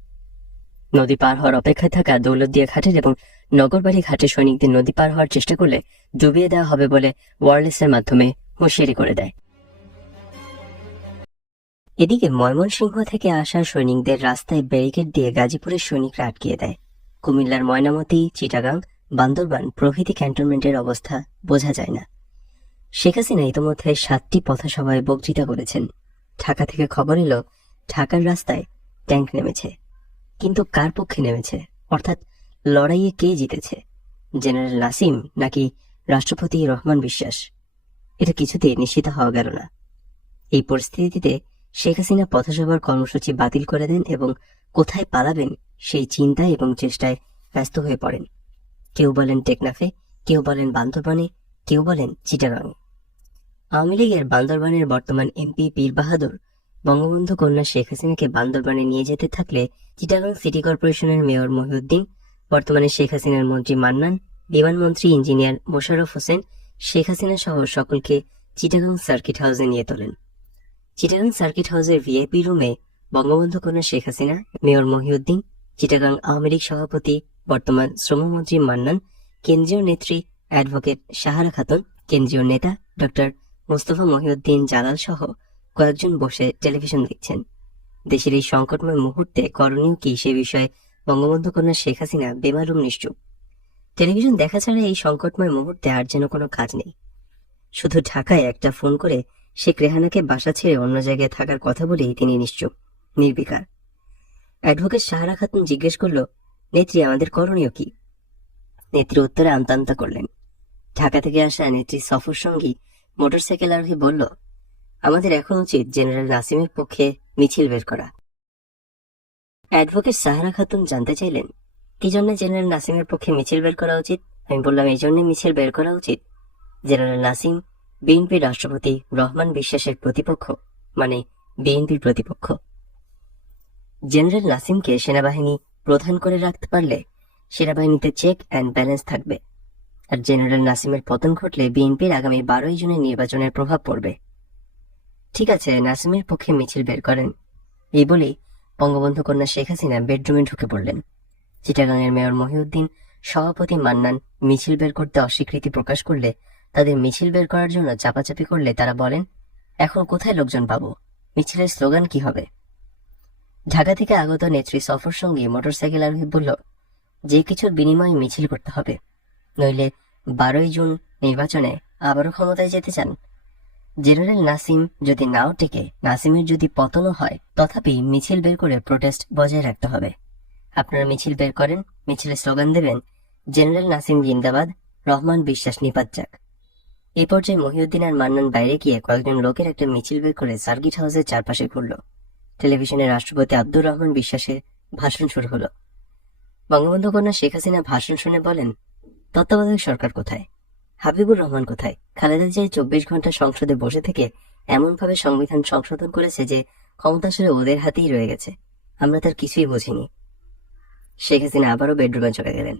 নদী পার হওয়ার অপেক্ষায় থাকা দৌলতদিয়া ঘাটের এবং নগরবাড়ি ঘাটের সৈনিকদের নদী পার হওয়ার চেষ্টা করলে ডুবিয়ে দেওয়া হবে বলে ওয়্যারলেসের মাধ্যমে হুঁশিয়ারি করে দেয়। এদিকে ময়মনসিংহ থেকে আসা সৈনিকদের রাস্তায় ব্যারিকেড দিয়ে গাজীপুরের সৈনিকরা আটকিয়ে দেয়। কুমিল্লার ময়নামতি, চিটাগাং, বান্দরবান প্রভৃতি ক্যান্টনমেন্টের অবস্থা বোঝা যায় না। শেখ হাসিনা ইতিমধ্যে 7টি পথসভায় বক্তৃতা করেছেন। ঢাকা থেকে খবর এলো ঢাকার রাস্তায় ট্যাঙ্ক নেমেছে। কিন্তু কার পক্ষে নেমেছে, অর্থাৎ লড়াইয়ে কে জিতেছে, জেনারেল নাসিম নাকি রাষ্ট্রপতি রহমান বিশ্বাস? এটা কিছুতেই নিশ্চিত হওয়া গেল না। এই পরিস্থিতিতে শেখ হাসিনা পথসভার কর্মসূচি বাতিল করে দেন এবং কোথায় পালাবেন সেই চিন্তায় এবং চেষ্টায় ব্যস্ত হয়ে পড়েন। কেউ বলেন টেকনাফে, কেউ বলেন বান্দরবানে, কেউ বলেন চিটাগাঙে। আওয়ামী লীগের বান্দরবানের বর্তমান এমপি পীর বাহাদুর বঙ্গবন্ধু কন্যা শেখ হাসিনাকে বান্দরবানে নিয়ে যেতে থাকলে চিটাগাং সিটি কর্পোরেশনের মেয়র মহিউদ্দিন, বর্তমানে শেখ হাসিনার মন্ত্রী মান্নান, বিমানমন্ত্রী ইঞ্জিনিয়ার মোশাররফ হোসেন শেখ হাসিনা সহ সকলকে চিটাগাং সার্কিট হাউসে নিয়ে তোলেন। চিটাগাং সার্কিট হাউসের ভিআইপি রুমে বঙ্গবন্ধু কন্যা শেখ হাসিনা, মেয়র মহিউদ্দিন, চিটাগাং আওয়ামী লীগ সভাপতি বর্তমান শ্রমমন্ত্রী মান্নান, কেন্দ্রীয় নেত্রী অ্যাডভোকেট সাহারা খাতুন, কেন্দ্রীয় নেতা ডক্টর মোস্তফা মহিউদ্দিন জালাল সহ কয়েকজন বসে টেলিভিশন দেখছেন। দেশের এই সংকটময় মুহূর্তে করণীয় কি সে বিষয়ে বঙ্গবন্ধু কন্যা শেখ হাসিনা বেমালুম নিশ্চুপ। টেলিভিশন দেখা ছাড়া এই সংকটময় মুহূর্তে আর যেন কোনো কাজ নেই। শুধু ঢাকায় একটা ফোন করে শেখ রেহানাকে বাসা ছেড়ে অন্য জায়গায় থাকার কথা বলেই তিনি নিশ্চুপ, নির্বিকার। অ্যাডভোকেট সাহারা খাতুন জিজ্ঞেস করল, নেত্রী, আমাদের করণীয় কি? নেত্রী উত্তরে আমতা আমতা করলেন। ঢাকা থেকে আসা নেত্রীর সফর সঙ্গী মোটরসাইকেল আরোহী বলল, আমাদের এখন উচিত জেনারেল নাসিমের পক্ষে মিছিল বের করা। অ্যাডভোকেট সাহারা খাতুন জানতে চাইলেন, কি জন্য জেনারেল নাসিমের পক্ষে মিছিল বের করা উচিত? আমি বললাম, এই জন্য মিছিল বের করা উচিত, জেনারেল নাসিম বিএনপির রাষ্ট্রপতি রহমান বিশ্বাসের প্রতিপক্ষ, মানে বিএনপির প্রতিপক্ষ। জেনারেল নাসিমকে সেনাবাহিনী প্রধান করে রাখতে পারলে সেনাবাহিনীতে চেক অ্যান্ড ব্যালেন্স থাকবে, আর জেনারেল নাসিমের পতন ঘটলে বিএনপির আগামী 12 জুনের নির্বাচনের প্রভাব পড়বে। ঠিক আছে, নাসিমের পক্ষে মিছিল বের করেন। এই বলেই বঙ্গবন্ধু কন্যা শেখ হাসিনা বেডরুমে ঢুকে পড়লেন। চিটাগাংয়ের মেয়র মহিউদ্দিন, সভাপতি মান্নান মিছিল বের করতে অস্বীকৃতি প্রকাশ করলে, তাদের মিছিল বের করার জন্য চাপাচাপি করলে তারা বলেন, এখন কোথায় লোকজন পাবো? মিছিলের স্লোগান কি হবে? ঢাকা থেকে আগত নেত্রী সফর সঙ্গী মোটরসাইকেল আরোহী বলল, যে কিছুর বিনিময়ে মিছিল করতে হবে, নইলে 12 জুন নির্বাচনে আবারও ক্ষমতায় যেতে চান। জেনারেল নাসিম যদি নাও টেকে, নাসিমের যদি পতনও হয়, তথাপি মিছিল বের করে প্রোটেস্ট বজায় রাখতে হবে। আপনারা মিছিল বের করেন, মিছিলের স্লোগান দেবেন, জেনারেল নাসিম জিন্দাবাদ, রহমান বিশ্বাস নিপাত যাক। এই পর্যায়ে মহিউদ্দিন আর মান্নান বাইরে গিয়ে কয়েকজন লোকের একটা মিছিল বের করে সার্কিট হাউসের চারপাশে ঘুরল। টেলিভিশনে রাষ্ট্রপতি আব্দুর রহমান বিশ্বাসের ভাষণ শুরু হলো। বঙ্গবন্ধু কন্যা শেখ হাসিনা ভাষণ শুনে বলেন, তত্ত্বাবধায়ক সরকার কোথায়? হাবিবুর রহমান কোথায়? খালেদা জিয়া 24 ঘন্টা সংসদে বসে থেকে এমনভাবে সংবিধান সংশোধন করেছে যে ক্ষমতা আসলে ওদের হাতেই রয়ে গেছে, আমরা তার কিছুই বুঝিনি। শেখ হাসিনা আবারও বেডরুমে চলে গেলেন।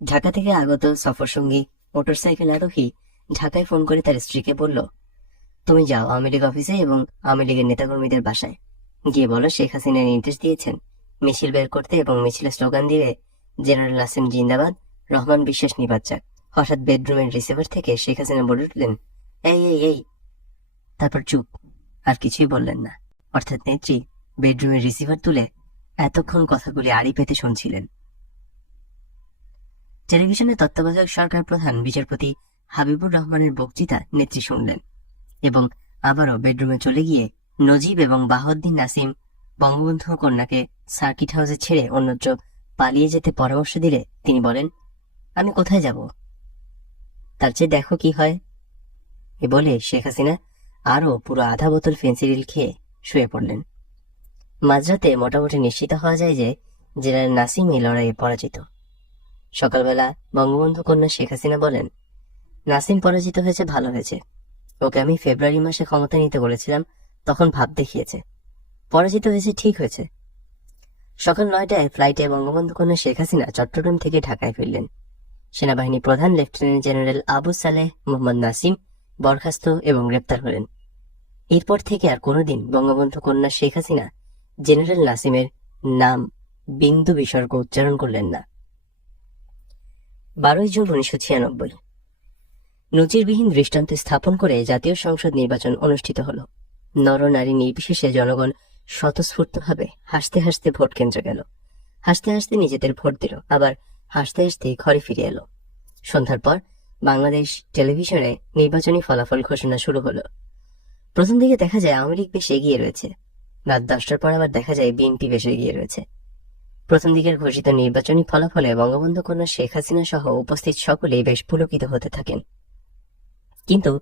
ঢাকা থেকে আগত সফর সঙ্গী মোটরসাইকেল আরোহী ঢাকায় ফোন করে তার স্ত্রীকে বলল, তুমি যাও আওয়ামী লীগ অফিসে এবং আওয়ামী লীগের নেতাকর্মীদের বাসায় গিয়ে বলো শেখ হাসিনা নির্দেশ দিয়েছেন মিছিল বের করতে এবং মিছিলের স্লোগান দিবে, জেনারেল নাসিম জিন্দাবাদ, রহমান বিশ্বাস নিপাত যাক। হঠাৎ বেডরুমের রিসিভার থেকে শেখ হাসিনা বলে উঠলেন, এই এই এই। তারপর চুপ, আর কিছুই বললেন না। অর্থাৎ নেত্রী বেডরুমের রিসিভার তুলে এতক্ষণ কথাগুলি আড়ি পেতে শুনছিলেন। টেলিভিশনে তত্ত্বাবধায়ক সরকার প্রধান বিচারপতি হাবিবুর রহমানের বক্তৃতা নেত্রী শুনলেন এবং আবারও বেডরুমে চলে গিয়ে নজিব এবং বাহাউদ্দিন নাসিম বঙ্গবন্ধু কন্যাকে সার্কিট হাউসে ছেড়ে অন্যত্র পালিয়ে যেতে পরামর্শ দিলে তিনি বলেন, আমি কোথায় যাব? তার চেয়ে দেখো কি হয়। এ বলে শেখ হাসিনা আরও পুরো আধা বোতল ফেন্সিডিল খেয়ে শুয়ে পড়লেন। মাঝরাতে মোটামুটি নিশ্চিত হওয়া যায় যে জেনারেল নাসিম এই লড়াইয়ে পরাজিত। সকালবেলা বঙ্গবন্ধু কন্যা শেখ হাসিনা বলেন, নাসিম পরাজিত হয়েছে, ভালো হয়েছে। ওকে আমি ফেব্রুয়ারি মাসে ক্ষমতা নিতে বলেছিলাম, তখন ভাব দেখিয়েছে। পরাজিত হয়েছে, ঠিক হয়েছে। সকাল 9টায় ফ্লাইটে বঙ্গবন্ধু কন্যা শেখ হাসিনা চট্টগ্রাম থেকে ঢাকায় ফিরলেন। সেনাবাহিনী প্রধান লেফটেন্যান্ট জেনারেল আবু সালেহ মোহাম্মদ নাসিম বরখাস্ত এবং গ্রেপ্তার হলেন। এরপর থেকে আর কোনোদিন বঙ্গবন্ধু কন্যা শেখ হাসিনা জেনারেল নাসিমের নাম বিন্দু বিসর্গ উচ্চারণ করলেন না। 12 জুন 1996 নজিরবিহীন দৃষ্টান্ত স্থাপন করে জাতীয় সংসদ নির্বাচন অনুষ্ঠিত হল। নর নারী নির্বিশেষে জনগণ স্বতঃস্ফূর্তভাবে হাসতে হাসতে ভোট কেন্দ্রে গেল, হাসতে হাসতে নিজেদের ভোট দিল, আবার হাসতে হাসতে ঘরে ফিরে এলো। সন্ধ্যার পর বাংলাদেশ টেলিভিশনে নির্বাচনী ফলাফল ঘোষণা শুরু হলো। প্রথম দিকে দেখা যায় আওয়ামী লীগ বেশ এগিয়ে রয়েছে, রাত 10টার পর আবার দেখা যায় বিএনপি বেশ এগিয়ে রয়েছে। প্রথম দিকের ঘোষিত নির্বাচনী ফলাফলে বঙ্গবন্ধু কন্যা শেখ হাসিনা সহ উপস্থিত সকলেই বেশ পুলকিত হতে থাকেন। কিন্তু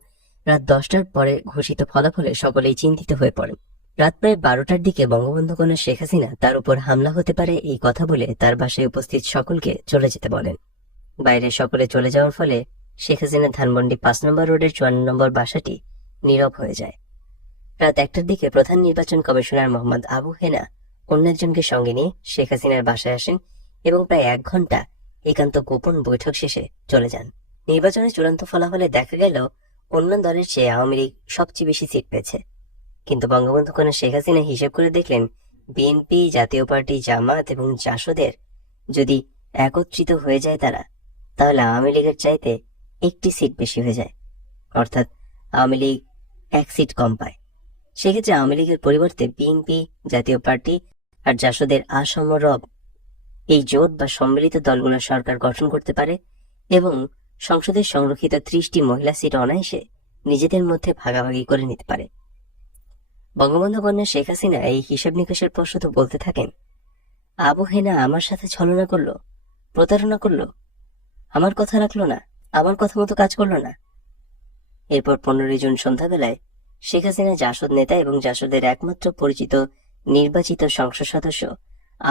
রাত 10টার পরে ঘোষিত ফলাফলে সকলেই চিন্তিত হয়ে পড়েন। রাত প্রায় 12টার দিকে বঙ্গবন্ধু কন্যা শেখ হাসিনা তার উপর হামলা হতে পারে এই কথা বলে তার বাসায় উপস্থিত সকলকে চলে যেতে বলেন। বাইরে সকলে চলে যাওয়ার ফলে শেখ হাসিনা ধানমন্ডি 5 নম্বর রোডের 54 নম্বর বাসাটি নীরব হয়ে যায়। রাত 1টার দিকে প্রধান নির্বাচন কমিশনার মোহাম্মদ আবু হেনা অন্য একজনকে সঙ্গে নিয়ে শেখ হাসিনার বাসায় আসেন এবং প্রায় 1 ঘন্টা একান্ত গোপন বৈঠক শেষে চলে যান। নির্বাচনের চূড়ান্ত ফলাফলে দেখা গেল অন্য দলের চেয়ে আওয়ামী লীগ সবচেয়ে বেশি সিট পেয়েছে। কিন্তু বঙ্গবন্ধু কন্যা শেখ হাসিনা হিসেব করে দেখলেন বিএনপি, জাতীয় পার্টি, জামাত এবং জাসদের যদি একত্রিত হয়ে যায় তাহলে আওয়ামী লীগের চাইতে 1টি সিট বেশি হয়ে যায়, অর্থাৎ আওয়ামী লীগ 1 সিট কম পায়। সেক্ষেত্রে আওয়ামী লীগের পরিবর্তে বিএনপি, জাতীয় পার্টি আর জাসদের আসম রব এই জোট বা সম্মিলিত দলগুলো সরকার গঠন করতে পারে এবং সংসদের সংরক্ষিত 30টি মহিলা সিট অনায়াসে নিজেদের মধ্যে ভাগাভাগি করে নিতে পারে। বঙ্গবন্ধু কন্যা শেখ হাসিনা এই হিসাব নিকাশের পর শুধু বলতে থাকেন, আবু হেনা আমার সাথে ছলনা করলো, প্রতারণা করলো, আমার কথা রাখলো না, আমার কথা মতো কাজ করলো না। এরপর 15 জুন সন্ধ্যাবেলায় শেখ হাসিনা জাসদ নেতা এবং জাসদের একমাত্র পরিচিত নির্বাচিত সংসদ সদস্য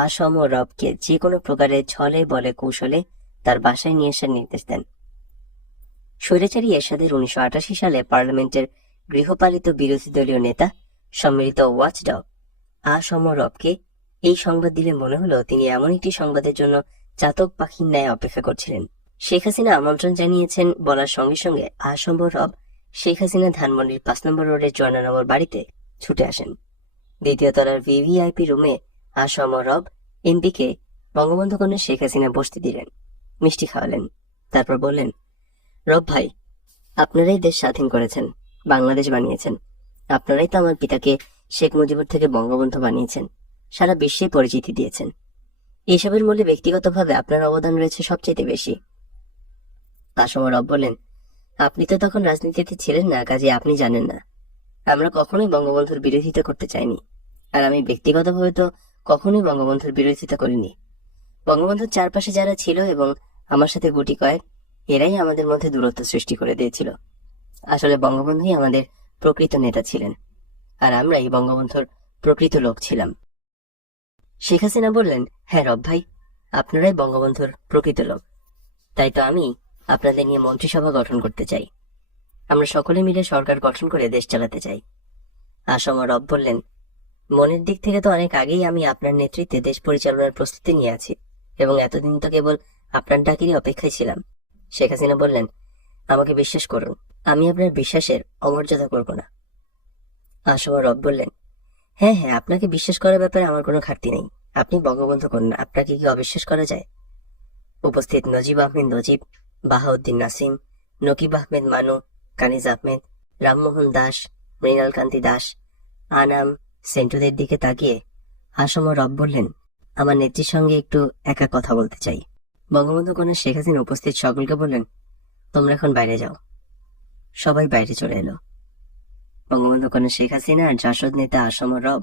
আসম রবকে যে কোনো প্রকারে ছলে বলে কৌশলে তার বাসায় নিয়ে আসার নির্দেশ দেন। স্বৈরাচারী এরশাদের 1988 সালে পার্লামেন্টের গৃহপালিত বিরোধী দলীয় নেতা সম্মিলিত ওয়াচডগ আসম রবকে এই সংবাদ দিলে মনে হলো তিনি এমন একটি সংবাদের জন্য চাতক পাখির ন্যায় অপেক্ষা করছিলেন। শেখ হাসিনা আমন্ত্রণ জানিয়েছেন বলার সঙ্গে সঙ্গে আসম রব শেখ হাসিনা ধানমন্ডির 5 নম্বর রোডের 54 নম্বর বাড়িতে ছুটে আসেন। দ্বিতীয় তলার ভিভিআইপি রুমে আসম রব এমপিকে বঙ্গবন্ধু কন্যা শেখ হাসিনা বসতে দিলেন, মিষ্টি খাওয়ালেন। তারপর বললেন, রব ভাই, আপনারাই দেশ স্বাধীন করেছেন, বাংলাদেশ বানিয়েছেন, আপনারাই তো আমার পিতাকে শেখ মুজিবুর থেকে বঙ্গবন্ধু বানিয়েছেন, সারা বিশ্বে পরিচিতি দিয়েছেন। এইসবের মূল্যে ব্যক্তিগতভাবে আপনার অবদান রয়েছে সবচেয়ে বেশি। আসম রব বললেন, আপনি তো তখন রাজনীতিতে ছিলেন না, কাজে আপনি জানেন না। আমরা কখনোই বঙ্গবন্ধুর বিরোধিতা করতে চাইনি, আর আমি ব্যক্তিগতভাবে তো কখনোই বঙ্গবন্ধুর বিরোধিতা করিনি। বঙ্গবন্ধুর চারপাশে যারা ছিল এবং আমার সাথে গুটি কয়েক, এরাই আমাদের মধ্যে দূরত্ব সৃষ্টি করে দিয়েছিল। আসলে বঙ্গবন্ধুই আমাদের প্রকৃত নেতা ছিলেন, আর আমরাই বঙ্গবন্ধুর প্রকৃত লোক ছিলাম। শেখ হাসিনা বললেন, হ্যাঁ রব ভাই, আপনারাই বঙ্গবন্ধুর প্রকৃত লোক, তাই তো আমি আপনাদের নিয়ে মন্ত্রিসভা গঠন করতে চাই। আমরা সকলে মিলে সরকার গঠন করে দেশ চালাতে চাই। আসম রব বললেন, মনের দিক থেকে তো অনেক আগেই আমি আপনার নেতৃত্বে দেশ পরিচালনার প্রস্তুতি নিয়ে আছি এবং এতদিন তো কেবল আপনার ডাকেরই অপেক্ষায় ছিলাম। শেখ হাসিনা বললেন, আমাকে বিশ্বাস করুন, আমি আপনার বিশ্বাসের অমর্যাদা করব না। আসম রব বললেন, হ্যাঁ হ্যাঁ, আপনাকে বিশ্বাস করার ব্যাপারে আমার কোনো ঘাটতি নেই। আপনি বঙ্গবন্ধু কন্যা, আপনাকে কি অবিশ্বাস করা যায়? উপস্থিত নজিব আহমেদ নজিব, বাহাউদ্দিন নাসিম, নকিব আহমেদ মানু, কানিজ আহমেদ, রামমোহন দাস, মৃণাল কান্তি দাস, আনাম, সেন্টুদের দিকে তাকিয়ে আসম রব বললেন, আমার নেত্রীর সঙ্গে একটু একা কথা বলতে চাই। বঙ্গবন্ধু কন্যা শেখ হাসিনা উপস্থিত সকলকে বললেন, তোমরা এখন বাইরে যাও। সবাই বাইরে চলে এলো। বঙ্গবন্ধু কন্যা শেখ হাসিনা আর জাসদ নেতা আসম রব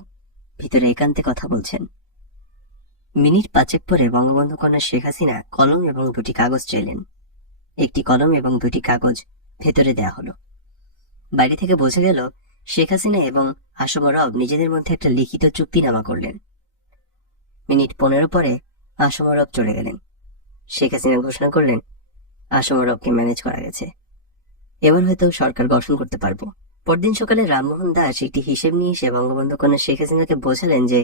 ভিতরে একান্তে কথা বলছেন। মিনিট 5 পরে বঙ্গবন্ধু কন্যা শেখ হাসিনা কলম এবং 2টি কাগজ চাইলেন। একটি কলম এবং 2টি কাগজ ভেতরে দেয়া হলো। বাইরে থেকে বোঝা গেল শেখ হাসিনা এবং আসম রব নিজেদের মধ্যে একটা লিখিত চুক্তিনামা করলেন। মিনিট 15 পরে আসম রব চলে গেলেন। শেখ হাসিনা ঘোষণা করলেন, আসম রবকে ম্যানেজ করা গেছে, এবার হয়তো সরকার গঠন করতে পারবো। পরদিন সকালে রামমোহন দাস একটি হিসেব নিয়ে এসে বঙ্গবন্ধু কন্যা শেখ হাসিনাকে বোঝালেন যে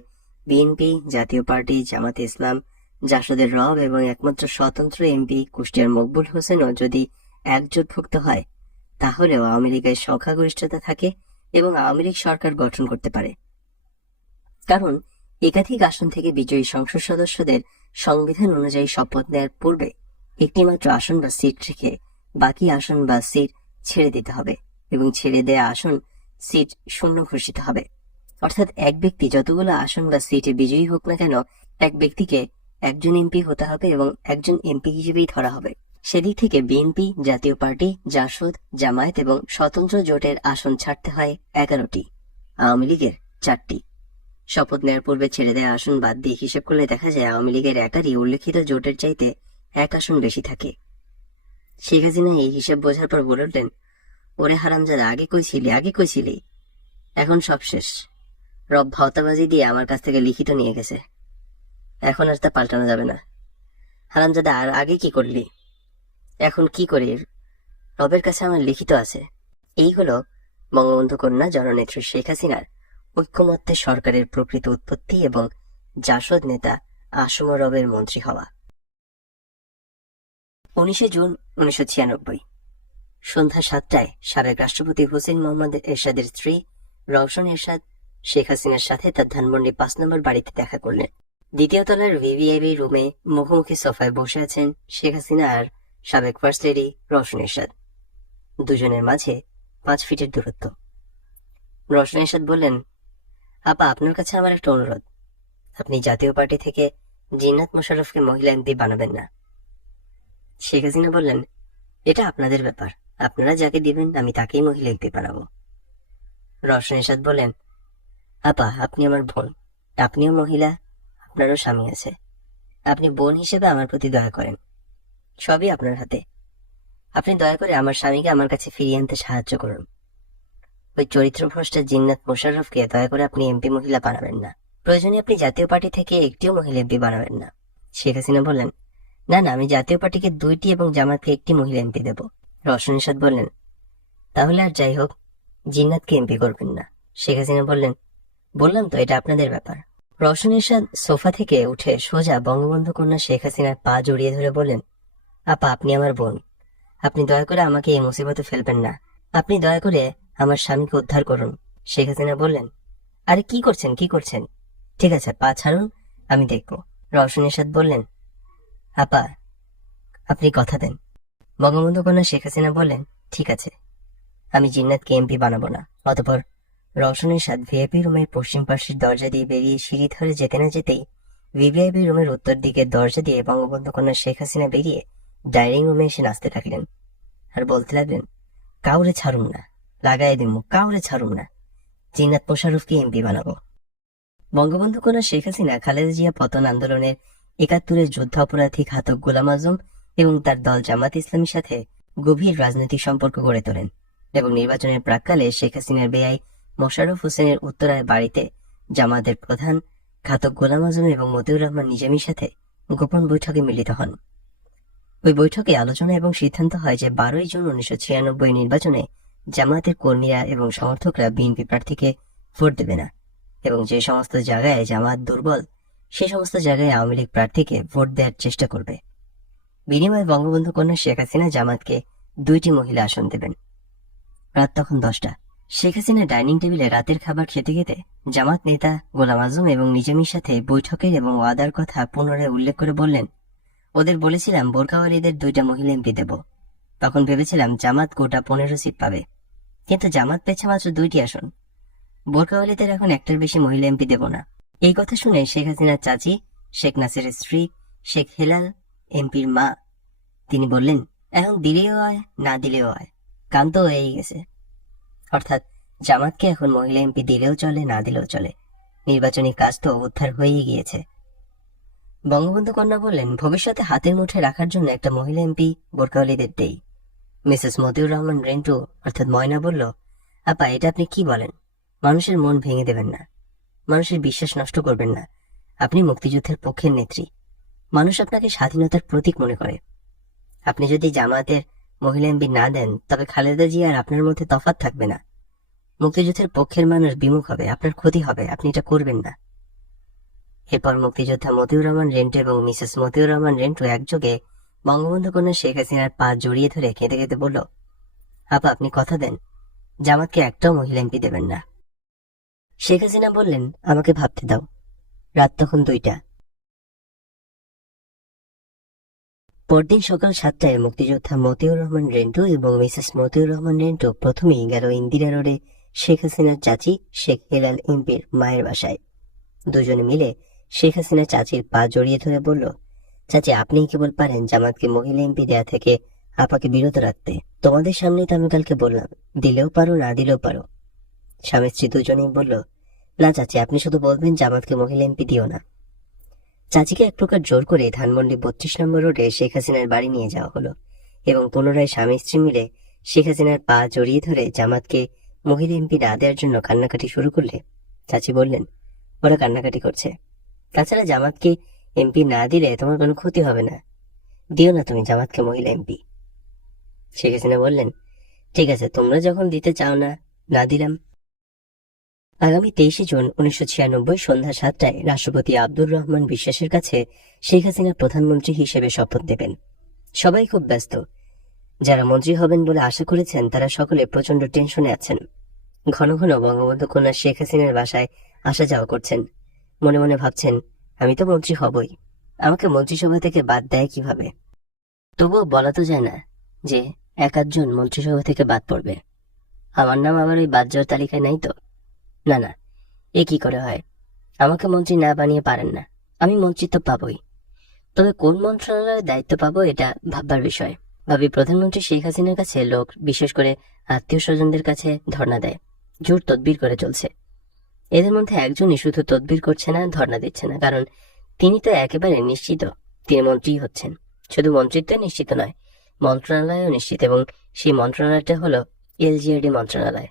বিএনপি, জাতীয় পার্টি, জামাতে ইসলাম, জাসদের রব এবং একমাত্র স্বতন্ত্র এমপি কুষ্টিয়ার মকবুল হোসেনও যদি একজোটভুক্ত হয়, তাহলেও আওয়ামী লীগের সংখ্যাগরিষ্ঠতা থাকে এবং আওয়ামী লীগ সরকার গঠন করতে পারে। কারণ একাধিক আসন থেকে বিজয়ী সংসদ সদস্যদের সংবিধান অনুযায়ী শপথ নেওয়ার পূর্বে একটিমাত্র আসন বা সিট রেখে বাকি আসন বা সিট ছেড়ে দিতে হবে এবং ছেড়ে দেয়া আসন সিট শূন্য ঘোষিত হবে। অর্থাৎ এক ব্যক্তি যতগুলো আসন বা সিটে বিজয়ী হোক না কেন, এক ব্যক্তিকে একজন এমপি হতে হবে এবং একজন এমপি হিসেবেই ধরা হবে। সেদিক থেকে বিএনপি, জাতীয় পার্টি, জাসদ, জামায়াত এবং স্বতন্ত্র জোটের আসন ছাড়তে হয় 11টি, আওয়ামী লীগের 4টি। শপথ নেওয়ার পূর্বে ছেড়ে দেওয়া আসন বাদ দিয়ে হিসেব করলে দেখা যায় আওয়ামী লীগের একারই উল্লেখিত জোটের চাইতে 1 আসন বেশি থাকে। শেখ হাসিনা এই হিসেব বোঝার পর বলে উঠলেন, ওরে হারামজাদা, আগে কইছিলি, এখন সব শেষ। রব ভাওতাবাজি দিয়ে আমার কাছ থেকে লিখিত নিয়ে গেছে, এখন আর তা পাল্টানো যাবে না। হারামজাদা, আর আগে কি করলি, এখন কি করি? রবের কাছে আমার লিখিত আছে। এই হলো বঙ্গবন্ধু কন্যা জননেত্রী শেখ হাসিনার ঐক্যমত্যে সরকারের প্রকৃত উৎপত্তি এবং জাসদ নেতা আসম রবের মন্ত্রী হওয়া। 19 জুন 1996 সন্ধ্যা 7টায় সাবেক রাষ্ট্রপতি হোসেন মোহাম্মদ এরশাদের স্ত্রী রওশন এরশাদ শেখ হাসিনার সাথে তার ধানমন্ডি 5 নম্বর বাড়িতে দেখা করলেন। দ্বিতীয় তলার ভিভিআইপি রুমে মুখোমুখি সোফায় বসে আছেন শেখ হাসিনা আর সাবেক ফার্স্ট লেডি রওশন এরশাদ। দুজনের মাঝে 5 ফিটের দূরত্ব। রওশন এরশাদ বললেন, আপা আপনার কাছে আমার একটা অনুরোধ, আপনি জাতীয় পার্টি থেকে জিন্নাত মোশাররফকে মহিলা এমপি বানাবেন না। শেখ হাসিনা বললেন, এটা আপনাদের ব্যাপার, আপনারা যাকে দিবেন আমি তাকেই মহিলা এমপি বানাবো। রওশন এরশাদ বললেন, আপা আপনি আমার বোন, আপনিও মহিলা, আপনারও স্বামী আছে, আপনি বোন হিসেবে আমার প্রতি দয়া করেন, সবই আপনার হাতে। আপনি দয়া করে আমার স্বামীকে আমার কাছে ফিরিয়ে আনতে সাহায্য করুন। ওই চরিত্রভ্রষ্ট জিন্নাত মোশাররফকে দয়া করে আপনি এমপি মহিলা বানাবেন না। প্রয়োজনে আপনি জাতীয় পার্টি থেকে একটিও মহিলা এমপি বানাবেন না। শেখ হাসিনা বললেন, না না, আমি জাতীয় পার্টিকে 2টি এবং জামাতকে 1টি মহিলা এমপি দেব। রওশন এরশাদ বললেন, তাহলে আর যাই হোক, জিন্নাতকে এমপি করবেন না। শেখ হাসিনা বললেন, বললাম তো এটা আপনাদের ব্যাপার। রওশন এরশাদ সোফা থেকে উঠে সোজা বঙ্গবন্ধু কন্যা শেখ হাসিনার পা জড়িয়ে ধরে বললেন, আপা আপনি আমার বোন, আপনি দয়া করে আমাকে এই মুসিবতে ফেলবেন না, আপনি দয়া করে আমার স্বামীকে উদ্ধার করুন। শেখ হাসিনা বললেন, আরে কি করছেন কি করছেন, ঠিক আছে পা ছাড়ুন, আমি দেখব। রওশন এরশাদ বললেন, আপা আপনি কথা দেন। বঙ্গবন্ধু কন্যা শেখ হাসিনা বললেন, ঠিক আছে, আমি জিন্নাতকে এমপি বানাবো না। অতঃপর রওশন এরশাদ ভিআইপি রুমের পশ্চিম পাশের দরজা দিয়ে বেরিয়ে সিঁড়ি ধরে যেতে না যেতেই ভিভিআইপি রুমের উত্তর দিকের দরজা দিয়ে বঙ্গবন্ধু কন্যা শেখ হাসিনা বেরিয়ে ডাইনিং রুমে এসে নাচতে থাকলেন আর বলতে লাগলেন, কাউরে ছাড়ুম না, লাগাই দিমু, কাউরে ছাড়ুম না, জিন্নাত মোশাররফকে এমপি বানাবো। বঙ্গবন্ধু কন্যা শেখ হাসিনা খালেদা জিয়া পতন আন্দোলনের 71-এর যুদ্ধাপরাধী ঘাতক গোলাম আজম এবং তার দল জামাত ইসলামীর সাথে গভীর রাজনৈতিক সম্পর্ক গড়ে তোলেন এবং নির্বাচনের প্রাক্কালে শেখ হাসিনার বেয়াই মোশাররফ হোসেনের উত্তরায় বাড়িতে জামাতের প্রধান ঘাতক গোলাম আজম এবং মতিউর রহমান নিজামীর সাথে গোপন বৈঠকে মিলিত হন। ওই বৈঠকে আলোচনা এবং সিদ্ধান্ত হয় যে 12ই জুন 1996 নির্বাচনে জামাতের কর্মীরা এবং সমর্থকরা বিএনপি প্রার্থীকে ভোট দেবে না এবং যে সমস্ত জায়গায় জামাত দুর্বল সে সমস্ত জায়গায় আওয়ামী লীগ প্রার্থীকে ভোট দেওয়ার চেষ্টা করবে। বিনিময়ে বঙ্গবন্ধু কন্যা শেখ হাসিনা জামাতকে 2টি মহিলা আসন দেবেন। রাত তখন 10টা। শেখ হাসিনা ডাইনিং টেবিলে রাতের খাবার খেতে খেতে জামাত নেতা গোলাম আজম এবং নিজামীর সাথে বৈঠকের এবং ওয়াদার কথা পুনরায় উল্লেখ করে বললেন, ওদের বলেছিলাম বোরকাওয়ালীদের 2টা মহিলা এমপি দেব। তখন ভেবেছিলাম জামাত গোটা 15 সিট পাবে, কিন্তু জামাত পেয়েছে মাত্র 2টি আসন। বোরকাওয়ালীদের এখন একটার বেশি মহিলা এমপি দেব না। এই কথা শুনে শেখ হাসিনার চাচি, শেখ নাসিরের স্ত্রী শেখ হেলাল এমপির মা, তিনি বললেন, এখন দিলেও হয় না দিলেও হয়, কাম তো হয়েই গেছে। অর্থাৎ জামাতকে এখন মহিলা এমপি দিলেও চলে না দিলেও চলে, নির্বাচনী কাজ তো উদ্ধার হয়েই গিয়েছে। বঙ্গবন্ধু কন্যা বললেন, ভবিষ্যতে হাতের মুঠে রাখার জন্য একটা মহিলা এমপি বোরকাওয়ালীদের দেই। মিসেস মতিউর রহমান রেন্টু অর্থাৎ ময়না বলল, আপা এটা আপনি কি বলেন, মানুষের মন ভেঙে দেবেন না, মানুষের বিশ্বাস নষ্ট করবেন না, আপনি মুক্তিযুদ্ধের পক্ষের নেত্রী, মানুষ আপনাকে স্বাধীনতার প্রতীক মনে করে। আপনি যদি জামাতের মহিলা এমপি না দেন তবে খালেদা জিয়া আর আপনার মধ্যে তফাৎ থাকবে না, মুক্তিযুদ্ধের পক্ষের মানুষ বিমুখ হবে, আপনার ক্ষতি হবে, আপনি এটা করবেন না। এরপর মুক্তিযোদ্ধা মতিউর রহমান রেন্টু এবং মিসেস মতিউর রহমান রেন্টু একযোগে বঙ্গবন্ধু কন্যা শেখ হাসিনার পা জড়িয়ে ধরে কেঁদে কেঁদে বলল, আপা আপনি কথা দেন, জামাতকে একটাও মহিলা এমপি দেবেন না। শেখ হাসিনা বললেন, আমাকে ভাবতে দাও। রাত তখন 2টা। পরদিন সকাল 7টায় মুক্তিযোদ্ধা মতিউর রহমান রেন্টু এবং মিসেস মতিউর রহমান রেন্টু প্রথমেই গেল ইন্দিরা রোডে শেখ হাসিনার চাচি শেখ হেলাল এমপির মায়ের বাসায়। দুজনে মিলে শেখ হাসিনা চাচির পা জড়িয়ে ধরে বলল, চাচি আপনিই কেবল পারেন জামাতকে মহিলা এমপি দেয়া থেকে আপাকে বিরত রাখতে। তোমাদের সামনেই তো আমি কালকে বললাম, দিলেও পারো না দিলেও পারো। স্বামী স্ত্রী দুজনেই বলল, না চাচি আপনি শুধু বলবেন জামাতকে মহিলা এমপি দিও না। চাচিকে এক প্রকার জোর করে ধানমন্ডি 32 নম্বর রোডে শেখ হাসিনার বাড়ি নিয়ে যাওয়া হলো এবং পুনরায় স্বামী স্ত্রী মিলে শেখ হাসিনার পা জড়িয়ে ধরে জামাতকে মহিলা এমপি না দেওয়ার জন্য কান্নাকাটি শুরু করলে চাচি বললেন, ওরা কান্নাকাটি করছে, তাছাড়া জামাতকে এমপি না দিলে তোমার কোনো ক্ষতি হবে না, দিও না তুমি জামাতকে মহিলা এমপি। শেখ হাসিনা বললেন, ঠিক আছে, তোমরা যখন দিতে চাও না, না দিলাম। আগামী 23 জুন 1996 সন্ধ্যা 7টায় রাষ্ট্রপতি আব্দুর রহমান বিশ্বাসের কাছে শেখ হাসিনা প্রধানমন্ত্রী হিসেবে শপথ দেবেন। সবাই খুব ব্যস্ত, যারা মন্ত্রী হবেন বলে আশা করেছেন তারা সকলে প্রচন্ড টেনশনে আছেন। ঘন ঘন বঙ্গবন্ধু কন্যা শেখ হাসিনার বাসায় আসা যাওয়া করছেন, মনে মনে ভাবছেন, আমি তো মন্ত্রী হবই, আমাকে মন্ত্রিসভা থেকে বাদ দেয় কিভাবে। তবুও বলা তো যায় না যে 1-8 জন মন্ত্রিসভা থেকে বাদ পড়বে। আমার নাম আবার ওই বাদ যাওয়ার তালিকায় নাই তো। না না, এ কি করে হয়? আমাকে মন্ত্রী না বানিয়ে পারেন না। আমি মন্ত্রিত্ব পাবই, তবে কোন মন্ত্রণালয়ের দায়িত্ব পাবো এটা ভাববার বিষয়। ভাবি প্রধানমন্ত্রী শেখ হাসিনার কাছে লোক, বিশেষ করে আত্মীয় স্বজনদের কাছে ধর্ণা দেয়, জোর তদবির করে চলছে। এদের মধ্যে একজনই শুধু তদবির করছে না, ধর্ণা দিচ্ছে না, কারণ তিনি তো একেবারে নিশ্চিত তিনি মন্ত্রী হচ্ছেন। শুধু মন্ত্রিত্ব নিশ্চিত নয়, মন্ত্রণালয়ও নিশ্চিত, এবং সেই মন্ত্রণালয়টা হলো এলজিআরডি মন্ত্রণালয়।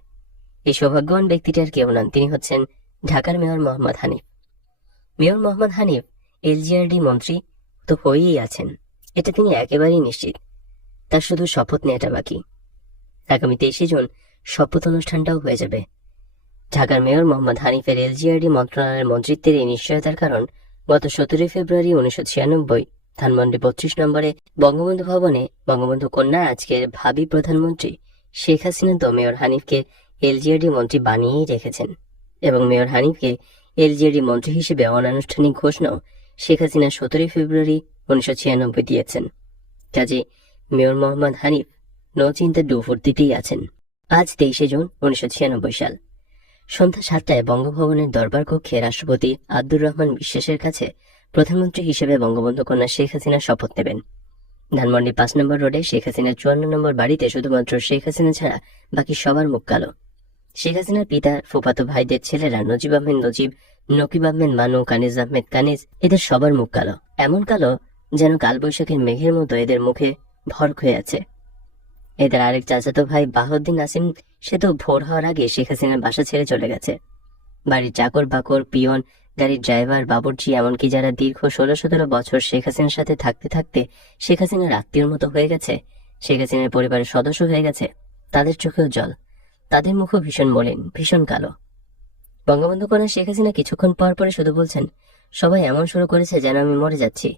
এই সৌভাগ্যবান ব্যক্তিটি আর কেউ নন, তিনি হচ্ছেন ঢাকার mayor Mohammad Hanif. Mayor Mohammad Hanif LGRD মন্ত্রী তো হয়েই আছেন, এটা তিনি একেবারেই নিশ্চিত। তার শুধু শপথ নেওয়াটা বাকি। আগামী 23শে জুন শপথ অনুষ্ঠানটাও হয়ে যাবে। ঢাকার মেয়র মোহাম্মদ হানিফের এলজিআরডি মন্ত্রণালয়ের মন্ত্রিত্বের এই নিশ্চয়তার কারণ গত 17 ফেব্রুয়ারি 1996 ধানমন্ডি 32 নম্বরে বঙ্গবন্ধু ভবনে বঙ্গবন্ধু কন্যা, আজকের ভাবি প্রধানমন্ত্রী শেখ হাসিনা তো মেয়র হানিফকে এলজিআরডি মন্ত্রী বানিয়েই রেখেছেন, এবং মেয়র হানিফকে এলজিআরডি মন্ত্রী হিসেবে অনানুষ্ঠানিক ঘোষণাও শেখ হাসিনা 17 ফেব্রুয়ারি 1996 দিয়েছেন। কাজে মেয়র মোহাম্মদ হানিফ নচিন্তা ডুফুর দিতেই আছেন। আজ 23শে জুন 1996 সাল সন্ধ্যা 7টায় বঙ্গভবনের দরবার কক্ষে রাষ্ট্রপতি আব্দুর রহমান বিশ্বাসের কাছে প্রধানমন্ত্রী হিসেবে বঙ্গবন্ধু কন্যা শেখ হাসিনা শপথ নেবেন। ধানমন্ডি 5 নম্বর রোডে শেখ হাসিনার 54 নম্বর বাড়িতে শুধুমাত্র শেখ হাসিনা ছাড়া বাকি সবার মুখ কালো। শেখ হাসিনার পিতা, ফুফাতো ভাইদের ছেলেরা নজিব আহমেদ নজিব, নকিব আহমেদ মানু, কানিজ আহমেদ কানিজ, এদের সবার মুখ কালো, এমন কালো যেন কালবৈশাখীর মেঘের মতো এদের মুখে ভর হয়ে আছে। এদের আরেক চাচাতো ভাই বাহাউদ্দিন নাসিম, সে তো ভোর হওয়ার আগে শেখ হাসিনার বাসা ছেড়ে চলে গেছে। বাড়ির চাকর বাকর, পিয়ন, গাড়ির ড্রাইভার, বাবুর্চি, এমনকি যারা দীর্ঘ 16-17 বছর শেখ হাসিনার সাথে থাকতে থাকতে শেখ হাসিনার আত্মীয়র মতো হয়ে গেছে, শেখ হাসিনার পরিবারের সদস্য হয়ে গেছে, তাদের চোখেও জল, তাদের মুখও ভীষণ মলিন, ভীষণ কালো। বঙ্গবন্ধু কন্যা শেখ হাসিনা কিছুক্ষণ পর পরে শুধু বলছেন, সবাই এমন শুরু করেছে যেন আমি মরে যাচ্ছি।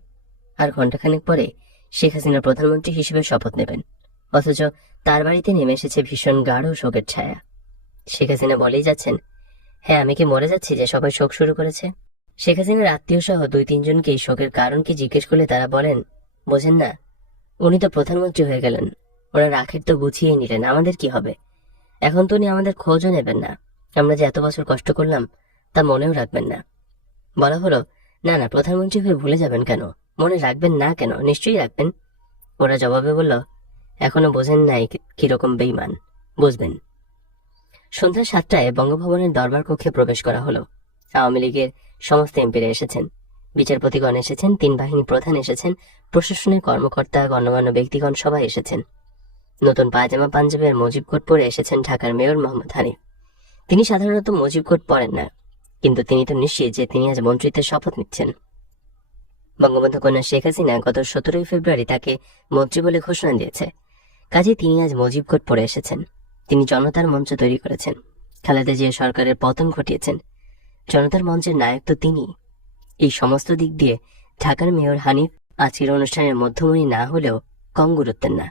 আর ঘন্টাখানেক পরে শেখ হাসিনা প্রধানমন্ত্রী হিসেবে শপথ নেবেন, অথচ তার বাড়িতে নেমে এসেছে ভীষণ গাঢ় শোকের ছায়া। শেখ হাসিনা বলেই যাচ্ছেন, হ্যাঁ আমি কি মরে যাচ্ছি যে সবাই শোক শুরু করেছে? শেখ হাসিনার আত্মীয় সহ 2-3 জনকে এই শোকের কারণ কি জিজ্ঞেস করলে তারা বলেন, বোঝেন না, উনি তো প্রধানমন্ত্রী হয়ে গেলেন, ওনার আখের তো গুছিয়ে নিলেন, আমাদের কি হবে? এখন তো উনি আমাদের খোঁজও নেবেন না, আমরা যে এত বছর কষ্ট করলাম তা মনেও রাখবেন না। বলা হলো, না না, প্রধানমন্ত্রী হয়ে ভুলে যাবেন কেন, মনে রাখবেন না কেন, নিশ্চয়ই রাখবেন। ওরা জবাবে বলল, এখনো বোঝেন নাই কিরকম বেইমান, বুঝবেন। সন্ধ্যা 7টায় বঙ্গভবনের দরবার কক্ষে প্রবেশ করা হলো। আওয়ামী লীগের সমস্ত এমপিরা এসেছেন, বিচারপতিগণ এসেছেন, 3 বাহিনী প্রধান এসেছেন, প্রশাসনের কর্মকর্তা, গণ্যমান্য ব্যক্তিগণ সবাই এসেছেন। নতুন পায়জামা পাঞ্জাবের মুজিব কোট পরে এসেছেন ঢাকার মেয়র মোহাম্মদ হানিফ। তিনি সাধারণত মুজিব কোট পরেন না, কিন্তু তিনি তো নিশ্চিত যে তিনি আজ মন্ত্রিত্বের শপথ নিচ্ছেন। বঙ্গবন্ধু কন্যা শেখ হাসিনা গত 17 ফেব্রুয়ারি তাকে মন্ত্রী বলে ঘোষণা দিয়েছে, কাজে তিনি আজ মুজিব কোট পরে এসেছেন। তিনি জনতার মঞ্চ তৈরি করেছেন, খালেদা জিয়া সরকারের পতন ঘটিয়েছেন, জনতার মঞ্চের নায়ক তো তিনি। এই সমস্ত দিক দিয়ে ঢাকার মেয়র হানিফ আজকের অনুষ্ঠানের মধ্যমণি না হলেও কম গুরুত্বের না।